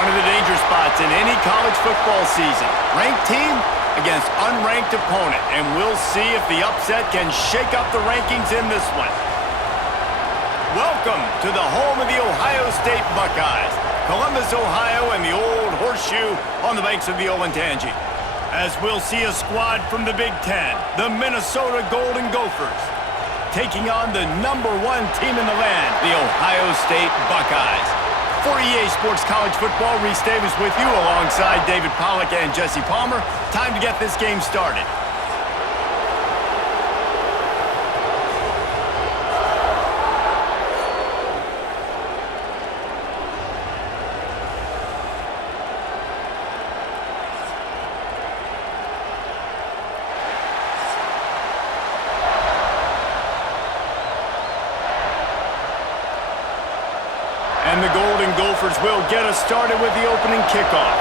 One of the danger spots in any college football season. Ranked team against unranked opponent, and we'll see if the upset can shake up the rankings in this one. Welcome to the home of the Ohio State Buckeyes, Columbus, Ohio, and the old horseshoe on the banks of the Olentangy. As we'll see a squad from the Big Ten, the Minnesota Golden Gophers, taking on the #1 team in the land, the Ohio State Buckeyes. For EA Sports College Football, Reese Davis with you alongside David Pollack and Jesse Palmer. Time to get this game started. And the Golden Gophers will get us started with the opening kickoff.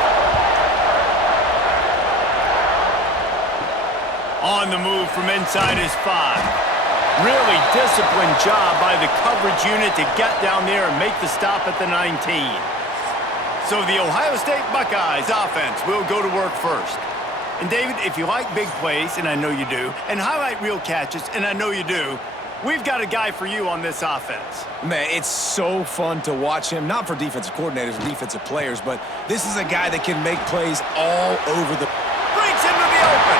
On the move from inside his 5. Really disciplined job by the coverage unit to get down there and make the stop at the 19. So the Ohio State Buckeyes offense will go to work first. And David, if you like big plays, and I know you do, and highlight reel catches, and I know you do, we've got a guy for you on this offense. Man, it's so fun to watch him, not for defensive coordinators and defensive players, but this is a guy that can make plays all over the... Breaks into the open.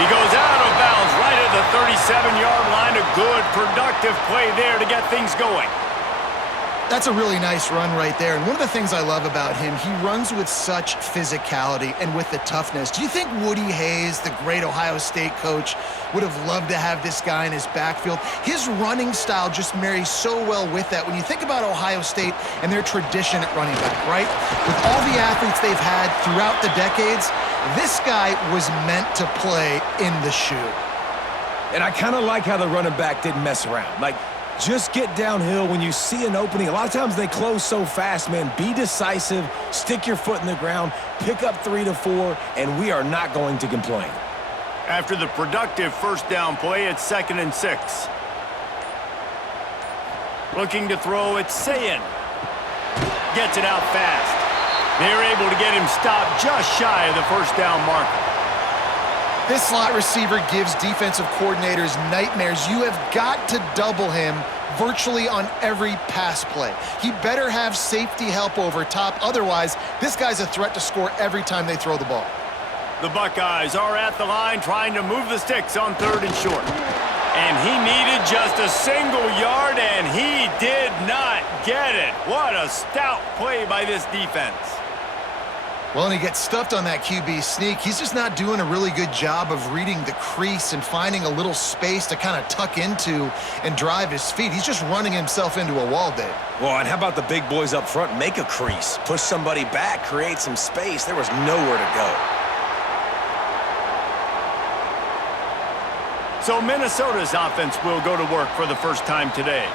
He goes out of bounds right at the 37-yard line. A good, productive play there to get things going. That's a really nice run right there. And one of the things I love about him, he runs with such physicality and with the toughness. Do you think Woody Hayes, the great Ohio State coach, would have loved to have this guy in his backfield? His running style just marries so well with that. When you think about Ohio State and their tradition at running back, right? With all the athletes they've had throughout the decades, this guy was meant to play in the shoe. And I kind of like how the running back didn't mess around. Like, just get downhill when you see an opening. A lot of times they close so fast, man. Be decisive, stick your foot in the ground, pick up 3 to 4, and we are not going to complain. After the productive first down play, it's 2nd and 6. Looking to throw, it's Sayin. Gets it out fast. They're able to get him stopped just shy of the first down marker. This slot receiver gives defensive coordinators nightmares. You have got to double him virtually on every pass play. He better have safety help over top. Otherwise, this guy's a threat to score every time they throw the ball. The Buckeyes are at the line trying to move the sticks on 3rd and short. And he needed just a single yard, and he did not get it. What a stout play by this defense. Well, and he gets stuffed on that QB sneak. He's just not doing a really good job of reading the crease and finding a little space to kind of tuck into and drive his feet. He's just running himself into a wall, Dave. Well, and how about the big boys up front? Make a crease, push somebody back, create some space. There was nowhere to go. So Minnesota's offense will go to work for the first time today.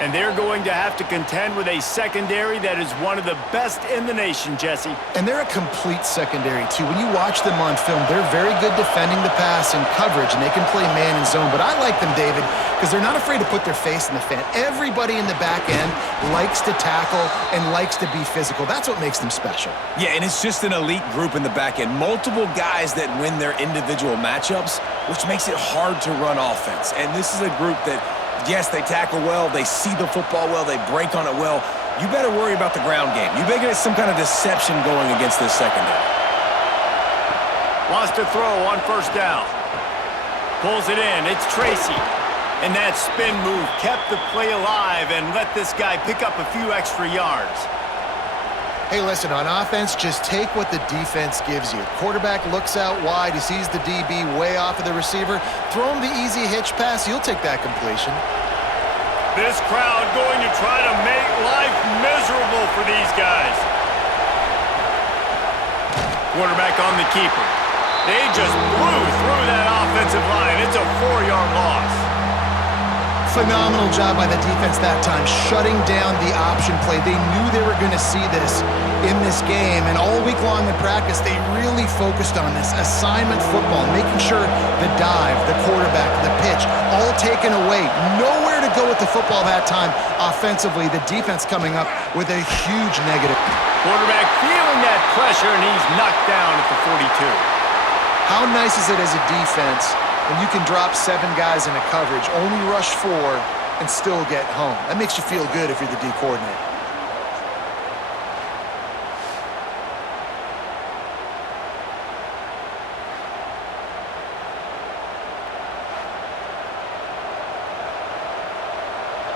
And they're going to have to contend with a secondary that is one of the best in the nation, Jesse. And they're a complete secondary, too. When you watch them on film, they're very good defending the pass and coverage, and they can play man and zone. But I like them, David, because they're not afraid to put their face in the fan. Everybody in the back end likes to tackle and likes to be physical. That's what makes them special. Yeah, and it's just an elite group in the back end. Multiple guys that win their individual matchups, which makes it hard to run offense. And this is a group that, yes, they tackle well, they see the football well, they break on it well. You better worry about the ground game. You better get some kind of deception going against this secondary. Wants to throw on 1st down. Pulls it in. It's Tracy. And that spin move kept the play alive and let this guy pick up a few extra yards. Hey, listen, on offense, just take what the defense gives you. Quarterback looks out wide. He sees the DB way off of the receiver. Throw him the easy hitch pass. You'll take that completion. This crowd going to try to make life miserable for these guys. Quarterback on the keeper. They just blew through that offensive line. It's a 4-yard loss. Phenomenal job by the defense that time, shutting down the option play. They knew they were going to see this in this game, and all week long in practice, they really focused on this assignment football, making sure the dive, the quarterback, the pitch, all taken away. Nowhere to go with the football that time offensively. The defense coming up with a huge negative. Quarterback feeling that pressure, and he's knocked down at the 42. How nice is it as a defense when you can drop 7 guys in a coverage, only rush 4, and still get home? That makes you feel good if you're the D coordinator.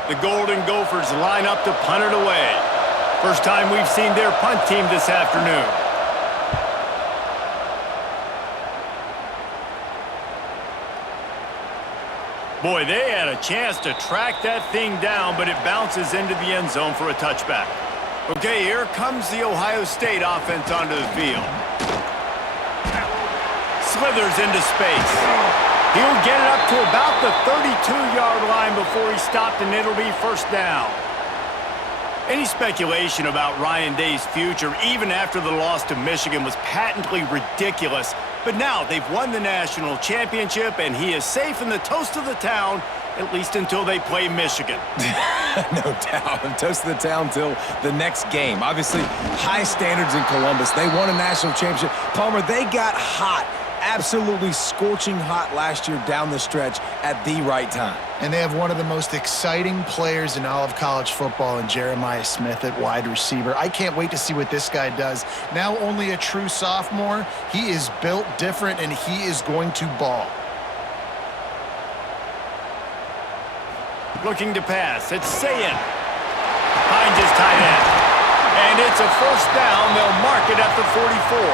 The Golden Gophers line up to punt it away. First time we've seen their punt team this afternoon. Boy, they had a chance to track that thing down, but it bounces into the end zone for a touchback. Okay, here comes the Ohio State offense onto the field. Slithers into space. He'll get it up to about the 32-yard line before he stopped, and it'll be first down. Any speculation about Ryan Day's future, even after the loss to Michigan, was patently ridiculous. But now they've won the national championship, and he is safe in the toast of the town, at least until they play Michigan. No doubt. Toast of the town till the next game. Obviously, high standards in Columbus. They won a national championship. Palmer, they got hot. Absolutely scorching hot last year down the stretch at the right time. And they have one of the most exciting players in all of college football in Jeremiah Smith at wide receiver. I can't wait to see what this guy does. Now only a true sophomore, he is built different, and he is going to ball. Looking to pass. It's Sayin. Finds his tight end. And it's a first down. They'll mark it at the 44.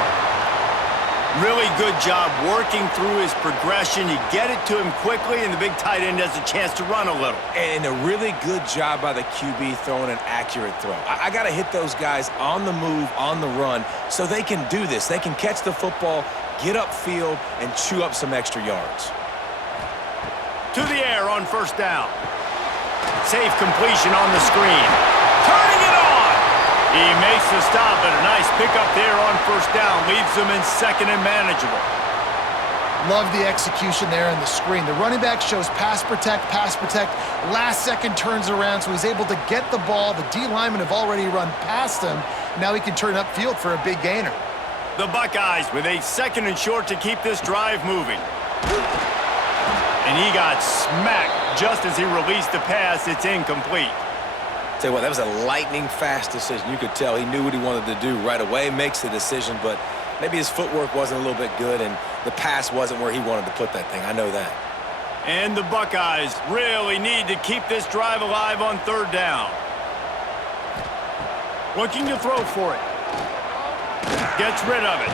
Really good job working through his progression. You get it to him quickly, and the big tight end has a chance to run a little. And a really good job by the QB throwing an accurate throw. I got to hit those guys on the move, on the run, so they can do this. They can catch the football, get upfield, and chew up some extra yards. To the air on first down. Safe completion on the screen. Turning it on! He makes the stop, and a nice pickup there on first down. Leaves them in second and manageable. Love the execution there on the screen. The running back shows pass protect, last second turns around, so he's able to get the ball. The D linemen have already run past him. Now he can turn upfield for a big gainer. The Buckeyes with a second and short to keep this drive moving. And he got smacked just as he released the pass. It's incomplete. Tell you what, that was a lightning-fast decision. You could tell he knew what he wanted to do right away, makes the decision, but maybe his footwork wasn't a little bit good, and the pass wasn't where he wanted to put that thing. I know that. And the Buckeyes really need to keep this drive alive on third down. Looking to throw for it. Gets rid of it.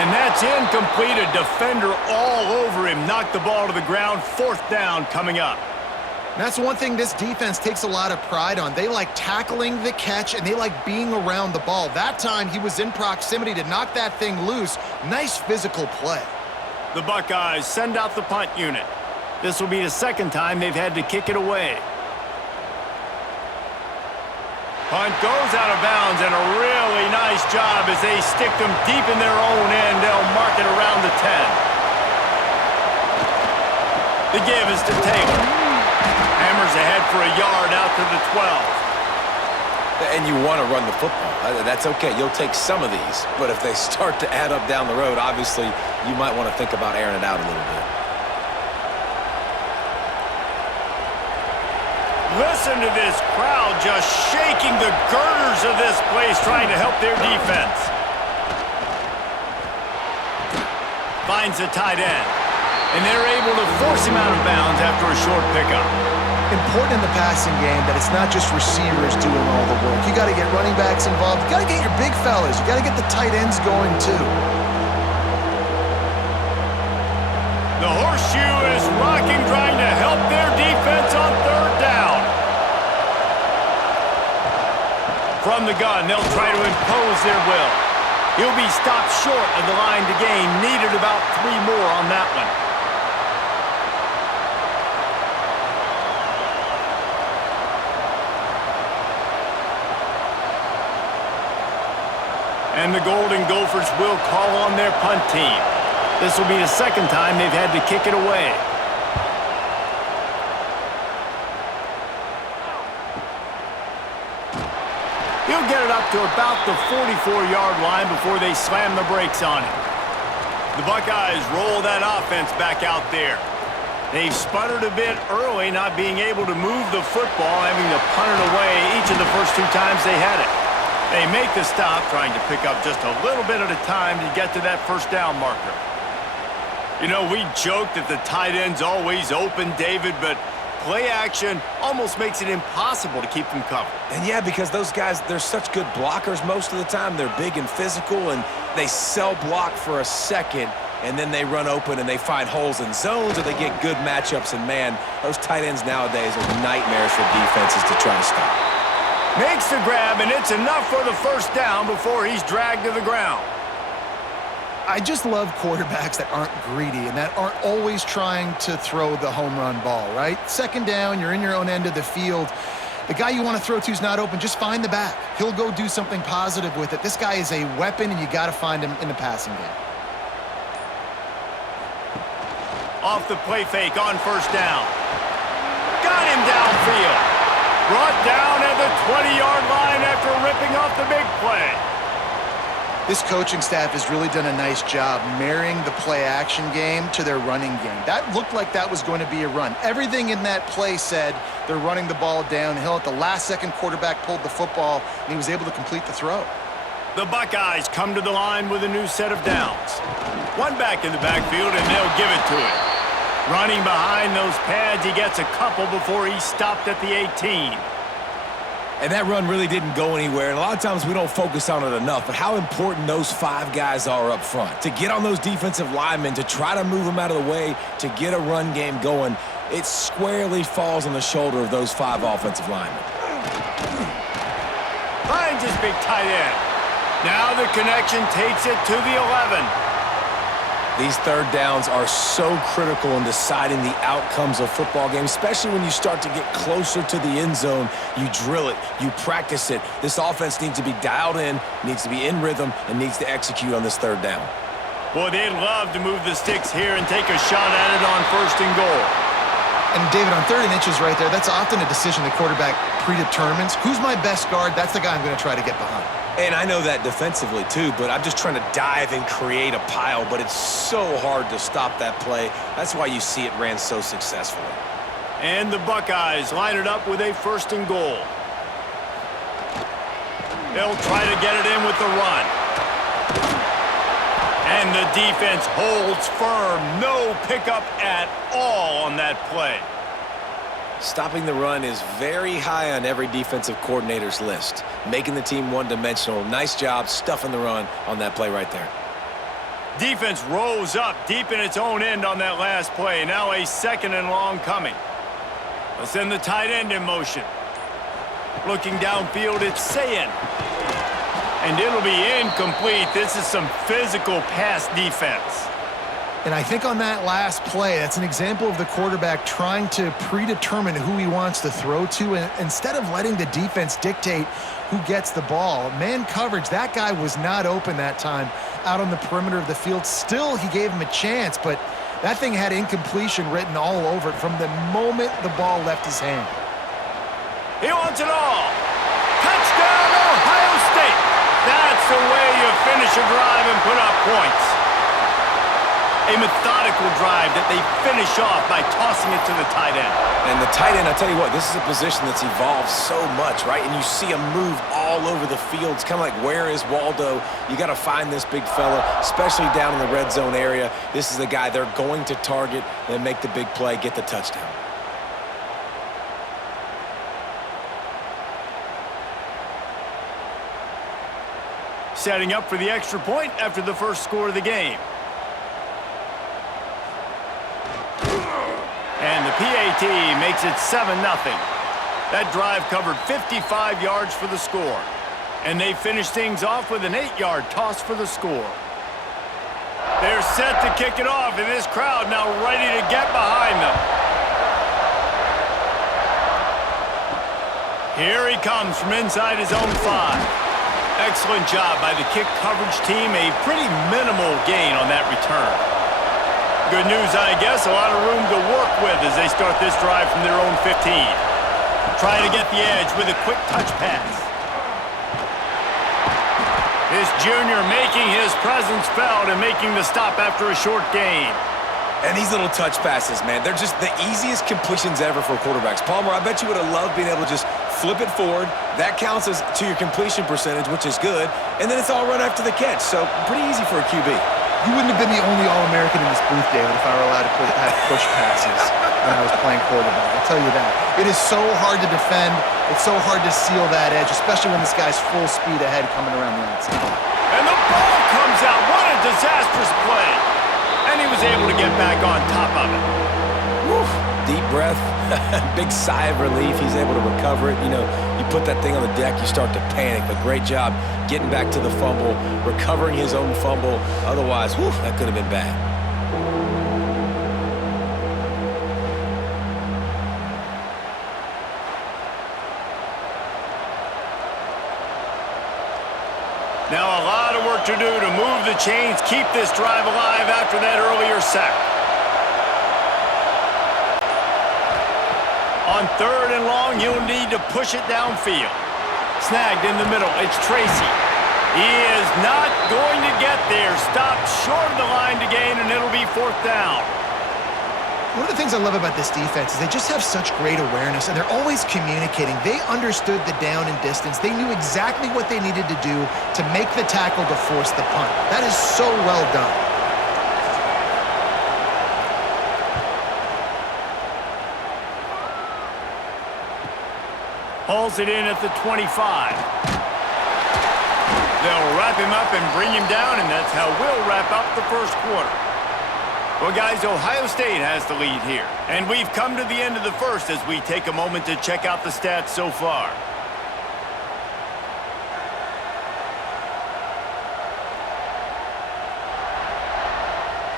And that's incomplete. A defender all over him. Knocked the ball to the ground. Fourth down coming up. That's one thing this defense takes a lot of pride on. They like tackling the catch, and they like being around the ball. That time, he was in proximity to knock that thing loose. Nice physical play. The Buckeyes send out the punt unit. This will be the second time they've had to kick it away. Punt goes out of bounds, and a really nice job as they stick them deep in their own end. They'll mark it around the 10. The give is to Taylor. Hammers ahead for a yard out to the 12. And you want to run the football. That's okay. You'll take some of these. But if they start to add up down the road, obviously, you might want to think about airing it out a little bit. Listen to this crowd just shaking the girders of this place, trying to help their defense. Finds the tight end. And they're able to force him out of bounds after a short pickup. Important in the passing game that it's not just receivers doing all the work. You got to get running backs involved. You got to get your big fellas. You got to get the tight ends going too. The horseshoe is rocking, trying to help their defense on third down. From the gun, they'll try to impose their will. He'll be stopped short of the line to gain. Needed about 3 more on that one. And the Golden Gophers will call on their punt team. This will be the second time they've had to kick it away. He'll get it up to about the 44-yard line before they slam the brakes on it. The Buckeyes roll that offense back out there. They've sputtered a bit early, not being able to move the football, having to punt it away each of the first 2 times they had it. They make the stop, trying to pick up just a little bit at a time to get to that first down marker. You know, we joke that the tight end's always open, David, but play action almost makes it impossible to keep them covered. And yeah, because those guys, they're such good blockers most of the time. They're big and physical, and they sell block for a second, and then they run open and they find holes in zones, or they get good matchups. And man, those tight ends nowadays are nightmares for defenses to try to stop. Makes the grab, and it's enough for the first down before he's dragged to the ground. I just love quarterbacks that aren't greedy and that aren't always trying to throw the home run ball, right? Second down, you're in your own end of the field. The guy you want to throw to is not open. Just find the back. He'll go do something positive with it. This guy is a weapon, and you got to find him in the passing game. Off the play fake on first down. Got him downfield. Brought down at the 20-yard line after ripping off the big play. This coaching staff has really done a nice job marrying the play-action game to their running game. That looked like that was going to be a run. Everything in that play said they're running the ball downhill. At the last second, quarterback pulled the football, and he was able to complete the throw. The Buckeyes come to the line with a new set of downs. One back in the backfield, and they'll give it to him. Running behind those pads, he gets a couple before he stopped at the 18. And that run really didn't go anywhere, and a lot of times we don't focus on it enough, but how important those 5 guys are up front. To get on those defensive linemen, to try to move them out of the way, to get a run game going, it squarely falls on the shoulder of those 5 offensive linemen. Finds his big tight end. Now the connection takes it to the 11. These third downs are so critical in deciding the outcomes of football games, especially when you start to get closer to the end zone. You drill it, you practice it. This offense needs to be dialed in, needs to be in rhythm, and needs to execute on this third down. Boy, they'd love to move the sticks here and take a shot at it on first and goal. And David, on 3rd and inches right there, that's often a decision the quarterback predetermines. Who's my best guard? That's the guy I'm going to try to get behind. And I know that defensively too, but I'm just trying to dive and create a pile, but it's so hard to stop that play. That's why you see it ran so successfully. And the Buckeyes line it up with a first and goal. They'll try to get it in with the run. And the defense holds firm. No pickup at all on that play. Stopping the run is very high on every defensive coordinator's list. Making the team one-dimensional. Nice job stuffing the run on that play right there. Defense rose up deep in its own end on that last play. Now a 2nd and long coming. They'll send the tight end in motion. Looking downfield, it's Sayin. And it'll be incomplete. This is some physical pass defense. And I think on that last play, that's an example of the quarterback trying to predetermine who he wants to throw to, and instead of letting the defense dictate who gets the ball. Man coverage, that guy was not open that time out on the perimeter of the field. Still, he gave him a chance, but that thing had incompletion written all over it from the moment the ball left his hand. He wants it all. Touchdown, Ohio State. That's the way you finish a drive and put up points. A methodical drive that they finish off by tossing it to the tight end. And the tight end, I tell you what, this is a position that's evolved so much, right? And you see him move all over the field. It's kind of like, where is Waldo? You got to find this big fella, especially down in the red zone area. This is the guy they're going to target and make the big play, get the touchdown. Setting up for the extra point after the first score of the game. And the PAT makes it 7-0. That drive covered 55 yards for the score. And they finish things off with an 8-yard toss for the score. They're set to kick it off, and this crowd now ready to get behind them. Here he comes from inside his own 5. Excellent job by the kick coverage team. A pretty minimal gain on that return. Good news, I guess, a lot of room to work with as they start this drive from their own 15. Try to get the edge with a quick touch pass. This junior making his presence felt and making the stop after a short gain. And these little touch passes, man, they're just the easiest completions ever for quarterbacks. Palmer, I bet you would have loved being able to just flip it forward. That counts as to your completion percentage, which is good. And then it's all run after the catch, so pretty easy for a QB. You wouldn't have been the only All-American in this booth, David, if I were allowed to have push passes when I was playing quarterback. I'll tell you that. It is so hard to defend. It's so hard to seal that edge, especially when this guy's full speed ahead coming around the outside. And the ball comes out. What a disastrous play. And he was able to get back on top of it. Woo. Deep breath, big sigh of relief. He's able to recover it. You know, you put that thing on the deck, you start to panic, but great job getting back to the fumble, recovering his own fumble. Otherwise, whew, that could have been bad. Now a lot of work to do to move the chains, keep this drive alive after that earlier sack. On 3rd and long, you'll need to push it downfield. Snagged in the middle, it's Tracy. He is not going to get there. Stopped short of the line to gain, and it'll be 4th down. One of the things I love about this defense is they just have such great awareness, and they're always communicating. They understood the down and distance. They knew exactly what they needed to do to make the tackle to force the punt. That is so well done. Hauls it in at the 25. They'll wrap him up and bring him down, and that's how we'll wrap up the first quarter. Well, guys, Ohio State has the lead here. And we've come to the end of the first as we take a moment to check out the stats so far.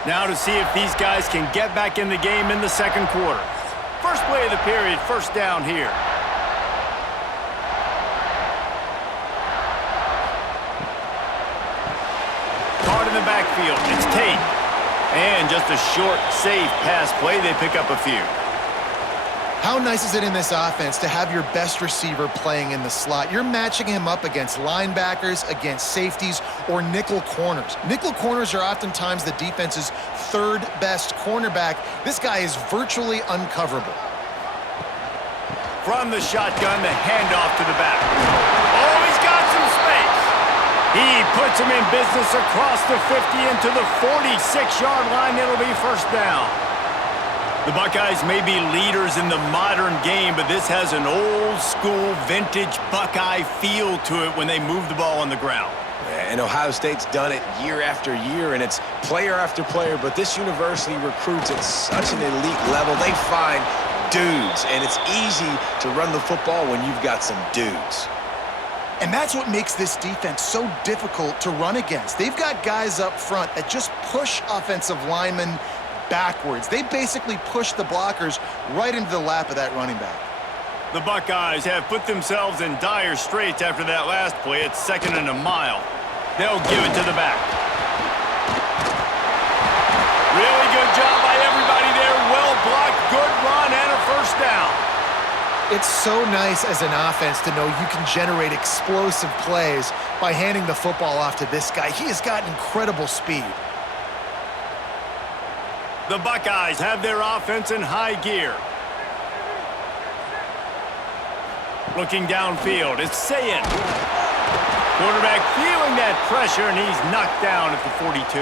Now to see if these guys can get back in the game in the second quarter. First play of the period, 1st down here. Caught in the backfield, it's Tate. And just a short, safe pass play, they pick up a few. How nice is it in this offense to have your best receiver playing in the slot? You're matching him up against linebackers, against safeties, or nickel corners. Nickel corners are oftentimes the defense's 3rd best cornerback. This guy is virtually uncoverable. From the shotgun, the handoff to the back. Oh, he's got some space. He puts him in business across the 50 into the 46-yard line. It'll be 1st down. The Buckeyes may be leaders in the modern game, but this has an old-school, vintage Buckeye feel to it when they move the ball on the ground. And Ohio State's done it year after year, and it's player after player, but this university recruits at such an elite level. They find dudes, and it's easy to run the football when you've got some dudes. And that's what makes this defense so difficult to run against. They've got guys up front that just push offensive linemen backwards. They basically push the blockers right into the lap of that running back. The Buckeyes have put themselves in dire straits after that last play. It's 2nd and a mile. They'll give it to the back. Really good job by everybody there. Well blocked, good run, and a 1st down. It's so nice as an offense to know you can generate explosive plays by handing the football off to this guy. He has got incredible speed. The Buckeyes have their offense in high gear. Looking downfield, it's Sayin. Quarterback feeling that pressure, and he's knocked down at the 42.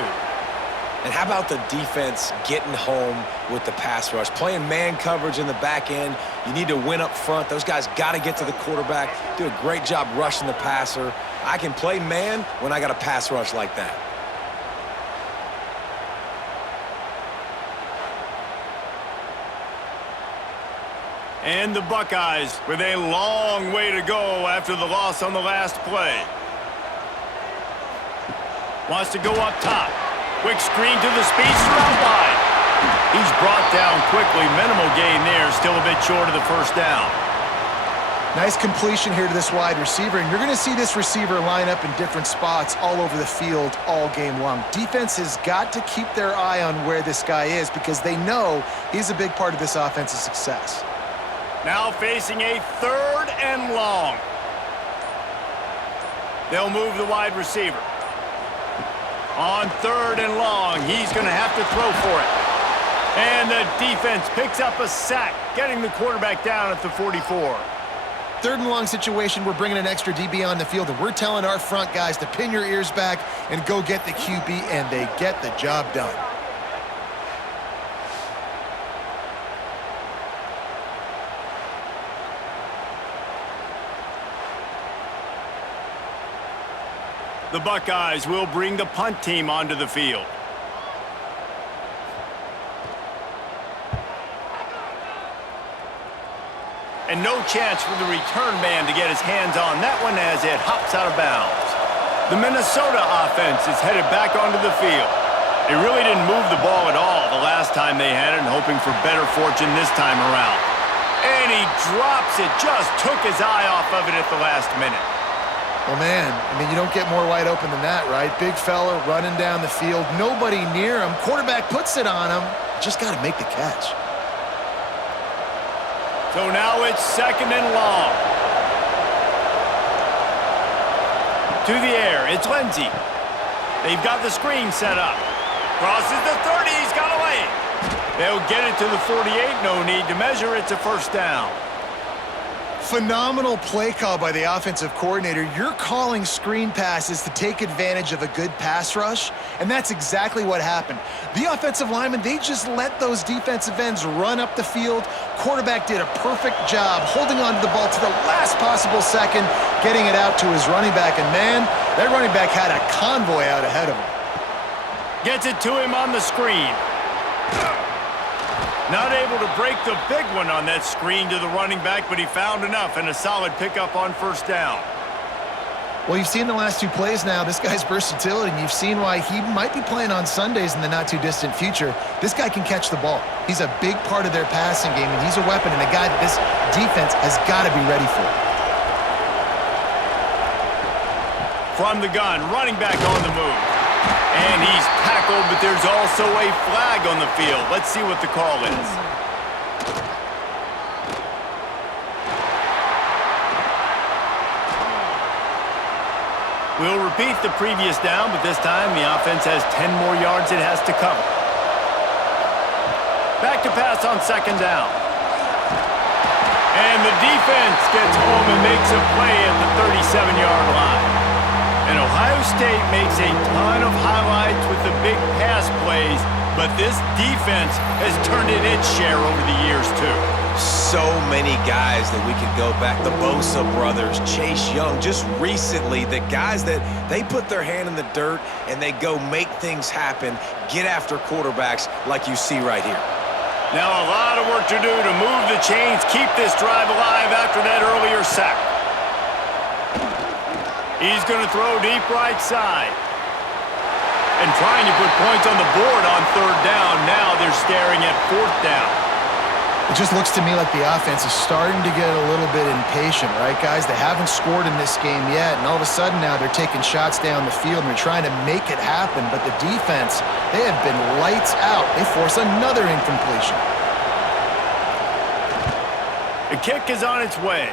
And how about the defense getting home with the pass rush? Playing man coverage in the back end. You need to win up front. Those guys got to get to the quarterback. Do a great job rushing the passer. I can play man when I got a pass rush like that. And the Buckeyes with a long way to go after the loss on the last play. Wants to go up top. Quick screen to the speedster out wide. He's brought down quickly. Minimal gain there. Still a bit short of the 1st down. Nice completion here to this wide receiver, and you're going to see this receiver line up in different spots all over the field all game long. Defense has got to keep their eye on where this guy is because they know he's a big part of this offense's success. Now facing a 3rd and long. They'll move the wide receiver. On 3rd and long, he's going to have to throw for it. And the defense picks up a sack, getting the quarterback down at the 44. 3rd and long situation, we're bringing an extra DB on the field, and we're telling our front guys to pin your ears back and go get the QB, and they get the job done. The Buckeyes will bring the punt team onto the field. And no chance for the return man to get his hands on that one as it hops out of bounds. The Minnesota offense is headed back onto the field. They really didn't move the ball at all the last time they had it, and hoping for better fortune this time around. And he drops it, just took his eye off of it at the last minute. Well, man, I mean, you don't get more wide open than that, right? Big fella running down the field, nobody near him. Quarterback puts it on him. Just got to make the catch. So now it's 2nd and long. To the air, it's Lindsey. They've got the screen set up. Crosses the 30, he's got away. They'll get it to the 48, no need to measure, it's a 1st down. Phenomenal play call by the offensive coordinator. You're calling screen passes to take advantage of a good pass rush, and that's exactly what happened. The offensive linemen, they just let those defensive ends run up the field. Quarterback did a perfect job holding on to the ball to the last possible second, getting it out to his running back, and man, that running back had a convoy out ahead of him. Gets it to him on the screen. Not able to break the big one on that screen to the running back, but he found enough and a solid pickup on 1st down. Well, you've seen the last 2 plays now. This guy's versatility, and you've seen why he might be playing on Sundays in the not-too-distant future. This guy can catch the ball. He's a big part of their passing game, and he's a weapon and a guy that this defense has got to be ready for. From the gun, running back on the move. And he's tackled, but there's also a flag on the field. Let's see what the call is. We'll repeat the previous down, but this time the offense has 10 more yards it has to cover. Back to pass on 2nd down. And the defense gets home and makes a play at the 37-yard line. And Ohio State makes a ton of highlights with the big pass plays, but this defense has turned in its share over the years, too. So many guys that we could go back. The Bosa brothers, Chase Young, just recently, the guys that they put their hand in the dirt and they go make things happen, get after quarterbacks like you see right here. Now a lot of work to do to move the chains, keep this drive alive after that earlier sack. He's going to throw deep right side. And trying to put points on the board on 3rd down. Now they're staring at 4th down. It just looks to me like the offense is starting to get a little bit impatient, right, guys? They haven't scored in this game yet, and all of a sudden now they're taking shots down the field and they're trying to make it happen. But the defense, they have been lights out. They force another incompletion. The kick is on its way.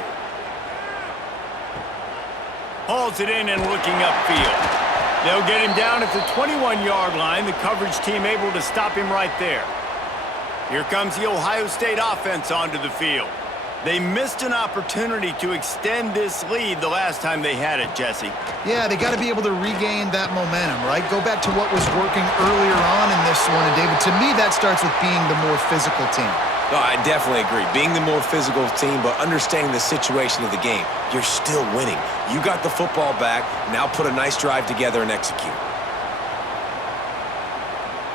Hauls it in and looking upfield. They'll get him down at the 21-yard line. The coverage team able to stop him right there. Here comes the Ohio State offense onto the field. They missed an opportunity to extend this lead the last time they had it, Jesse. Yeah, they got to be able to regain that momentum, right? Go back to what was working earlier on in this one. And, David, to me, that starts with being the more physical team. No, I definitely agree. Being the more physical team, but understanding the situation of the game. You're still winning. You got the football back. Now put a nice drive together and execute.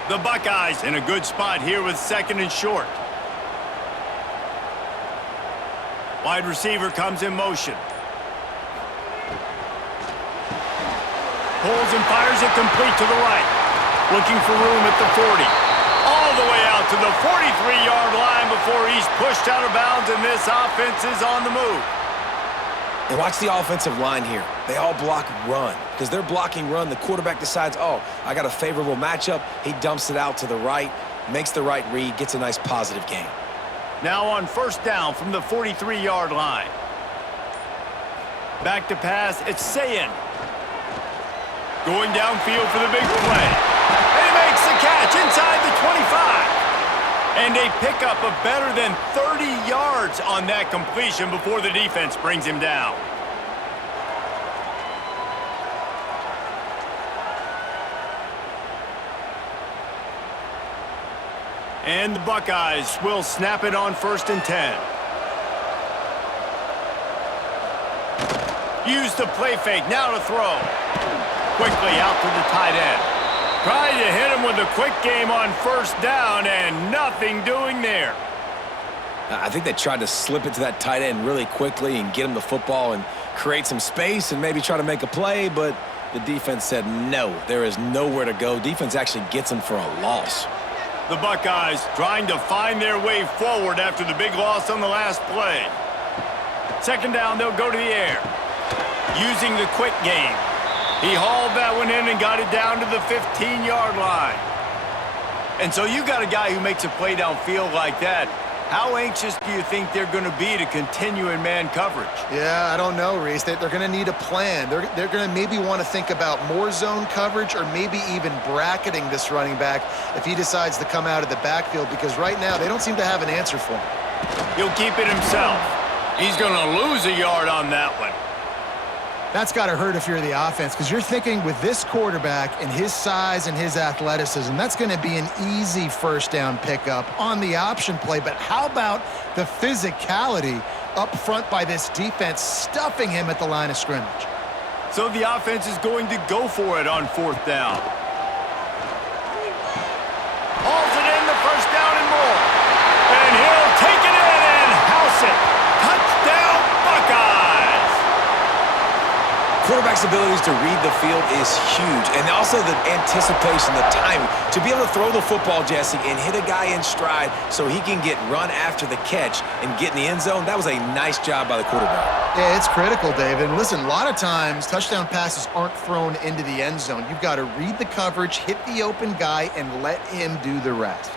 The Buckeyes in a good spot here with 2nd and short. Wide receiver comes in motion. Pulls and fires it complete to the right. Looking for room at the 40. All the way out to the 43-yard line before he's pushed out of bounds, and this offense is on the move. And watch the offensive line here. They all block run. Because they're blocking run, the quarterback decides, oh, I got a favorable matchup. He dumps it out to the right, makes the right read, gets a nice positive gain. Now on 1st down from the 43-yard line. Back to pass, it's Sayin. Going downfield for the big play. And he makes the catch inside the 25. And a pickup of better than 30 yards on that completion before the defense brings him down. And the Buckeyes will snap it on 1st and 10. Use the play fake, now to throw. Quickly out to the tight end. Trying to hit him with a quick game on 1st down, and nothing doing there. I think they tried to slip it to that tight end really quickly and get him the football and create some space and maybe try to make a play, but the defense said no, there is nowhere to go. Defense actually gets him for a loss. The Buckeyes trying to find their way forward after the big loss on the last play. 2nd down, they'll go to the air. Using the quick game. He hauled that one in and got it down to the 15-yard line. And so you got a guy who makes a play downfield like that. How anxious do you think they're going to be to continue in man coverage? Yeah, I don't know, Reese. They're going to need a plan. They're going to maybe want to think about more zone coverage or maybe even bracketing this running back if he decides to come out of the backfield, because right now they don't seem to have an answer for him. He'll keep it himself. He's going to lose a yard on that one. That's got to hurt if you're the offense, because you're thinking with this quarterback and his size and his athleticism, that's going to be an easy 1st down pickup on the option play. But how about the physicality up front by this defense, stuffing him at the line of scrimmage? So the offense is going to go for it on 4th down. Hauls it in, the 1st down and more. And he'll take it in and house it. Touchdown, Buckeyes! Quarterback's abilities to read the field is huge, and also the anticipation, the timing. To be able to throw the football, Jesse, and hit a guy in stride so he can get run after the catch and get in the end zone, that was a nice job by the quarterback. Yeah, it's critical, David. And listen, a lot of times touchdown passes aren't thrown into the end zone. You've got to read the coverage, hit the open guy, and let him do the rest.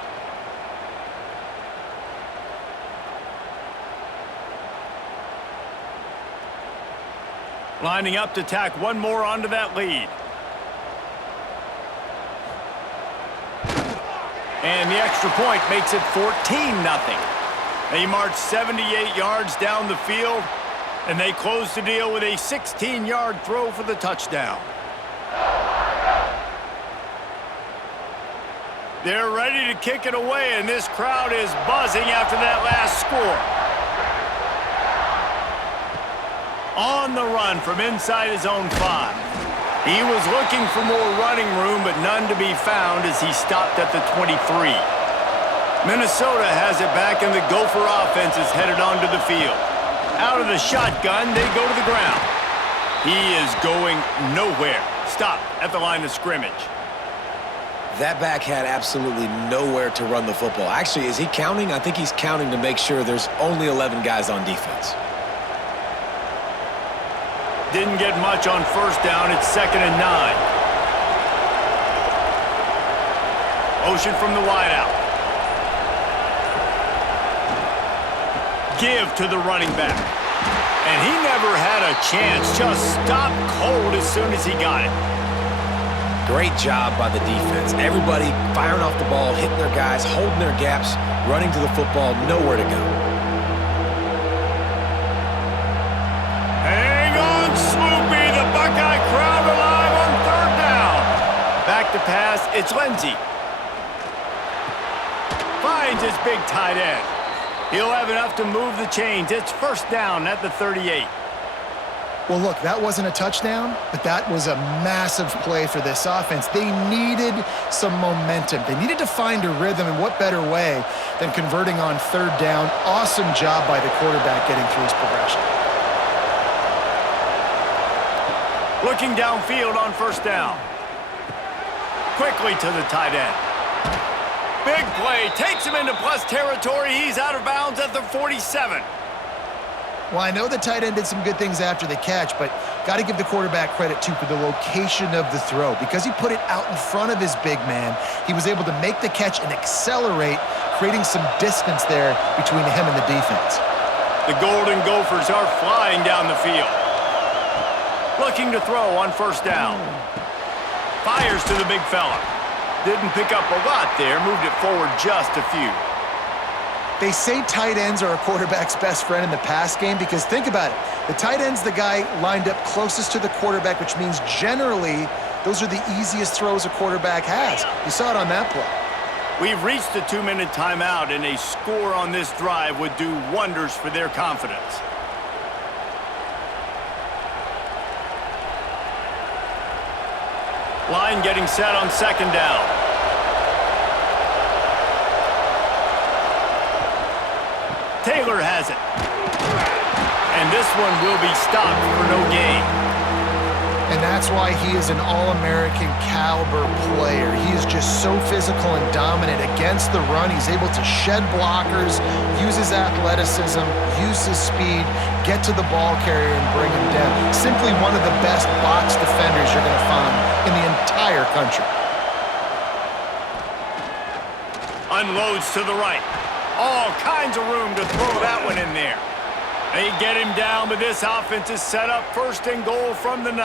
Lining up to tack one more onto that lead. And the extra point makes it 14-0. They march 78 yards down the field, and they close the deal with a 16-yard throw for the touchdown. They're ready to kick it away, and this crowd is buzzing after that last score. On the run from inside his own 5. He was looking for more running room, but none to be found as he stopped at the 23. Minnesota has it back, and the Gopher offense is headed onto the field. Out of the shotgun, they go to the ground. He is going nowhere. Stopped at the line of scrimmage. That back had absolutely nowhere to run the football. Actually, is he counting? I think he's counting to make sure there's only 11 guys on defense. Didn't get much on 1st down. It's 2nd and 9. Motion from the wideout. Give to the running back. And he never had a chance. Just stopped cold as soon as he got it. Great job by the defense. Everybody firing off the ball, hitting their guys, holding their gaps, running to the football, nowhere to go. Buckeye crowd alive on 3rd down. Back to pass, it's Lindsey. Finds his big tight end. He'll have enough to move the chains. It's 1st down at the 38. Well, look, that wasn't a touchdown, but that was a massive play for this offense. They needed some momentum. They needed to find a rhythm, and what better way than converting on 3rd down. Awesome job by the quarterback getting through his progression. Looking downfield on 1st down. Quickly to the tight end. Big play, takes him into plus territory. He's out of bounds at the 47. Well, I know the tight end did some good things after the catch, but got to give the quarterback credit, too, for the location of the throw. Because he put it out in front of his big man, he was able to make the catch and accelerate, creating some distance there between him and the defense. The Golden Gophers are flying down the field. Looking to throw on 1st down. Fires to the big fella. Didn't pick up a lot there, moved it forward just a few. They say tight ends are a quarterback's best friend in the pass game because think about it. The tight end's the guy lined up closest to the quarterback, which means generally those are the easiest throws a quarterback has. You saw it on that play. We've reached the 2-minute timeout, and a score on this drive would do wonders for their confidence. Line getting set on second down. Taylor has it. And this one will be stopped for no gain. And that's why he is an All-American caliber player. He is just so physical and dominant against the run. He's able to shed blockers, use his athleticism, use his speed, get to the ball carrier and bring him down. Simply one of the best box defenders you're going to find in the entire country. Unloads to the right. All kinds of room to throw that one in there. They get him down, but this offense is set up first and goal from the 9.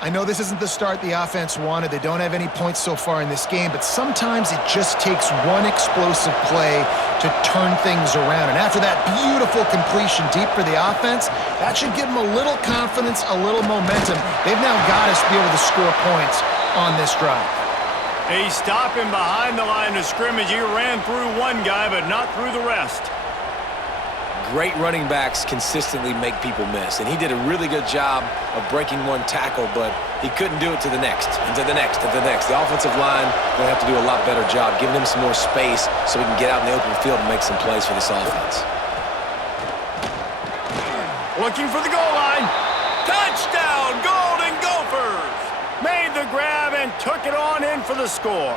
I know this isn't the start the offense wanted. They don't have any points so far in this game, but sometimes it just takes one explosive play to turn things around. And after that beautiful completion deep for the offense, that should give them a little confidence, a little momentum. They've now got us to be able to score points on this drive. They stop him behind the line of scrimmage. He ran through one guy, but not through the rest. Great running backs consistently make people miss, and he did a really good job of breaking one tackle, but he couldn't do it to the next, and to the next, and to the next. The offensive line going to have to do a lot better job giving him some more space so he can get out in the open field and make some plays for this offense. Looking for the goal line. Touchdown, Golden Gophers! Made the grab and took it on in for the score.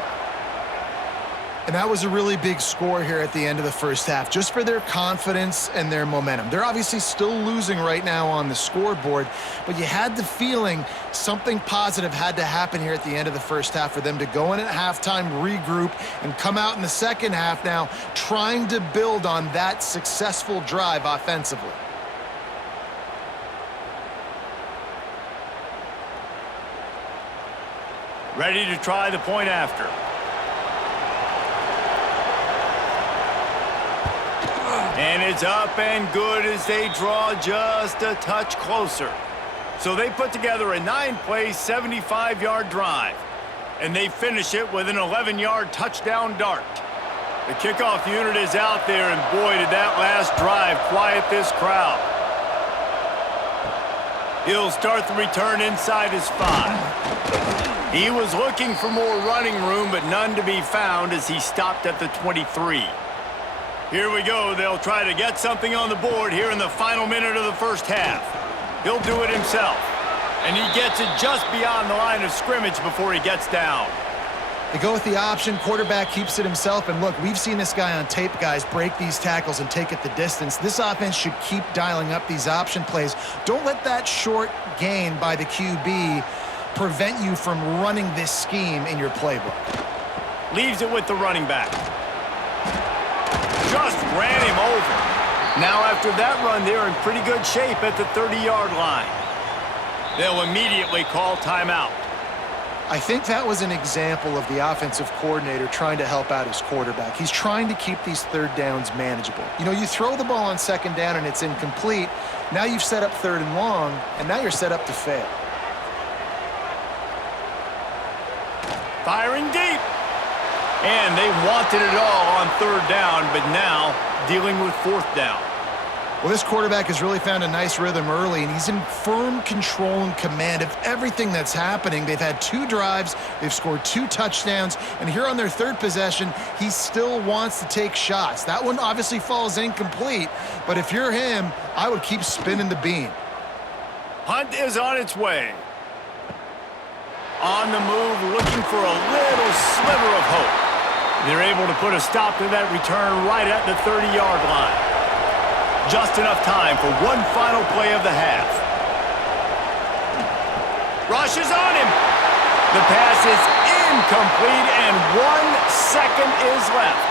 And that was a really big score here at the end of the first half, just for their confidence and their momentum. They're obviously still losing right now on the scoreboard, but you had the feeling something positive had to happen here at the end of the first half for them to go in at halftime, regroup, and come out in the second half now trying to build on that successful drive offensively. Ready to try the point after. And it's up and good as they draw just a touch closer. So they put together a 9-play, 75-yard drive. And they finish it with an 11-yard touchdown dart. The kickoff unit is out there, and boy, did that last drive quiet this crowd. He'll start the return inside his 5. He was looking for more running room, but none to be found as he stopped at the 23. Here we go. They'll try to get something on the board here in the final minute of the first half. He'll do it himself. And he gets it just beyond the line of scrimmage before he gets down. They go with the option. Quarterback keeps it himself. And look, we've seen this guy on tape, guys, break these tackles and take it the distance. This offense should keep dialing up these option plays. Don't let that short gain by the QB prevent you from running this scheme in your playbook. Leaves it with the running back. Just ran him over. Now after that run, they're in pretty good shape at the 30-yard line. They'll immediately call timeout. I think that was an example of the offensive coordinator trying to help out his quarterback. He's trying to keep these third downs manageable. You know, you throw the ball on second down and it's incomplete. Now you've set up third and long, and now you're set up to fail. Firing deep. And they wanted it all on third down, but now dealing with fourth down. Well, this quarterback has really found a nice rhythm early, and he's in firm control and command of everything that's happening. They've had 2 drives, they've scored 2 touchdowns, and here on their third possession, he still wants to take shots. That one obviously falls incomplete, but if you're him, I would keep spinning the beam. Hunt is on its way. On the move, looking for a little sliver of hope. They're able to put a stop to that return right at the 30-yard line. Just enough time for one final play of the half. Rush is on him. The pass is incomplete, and 1 second is left.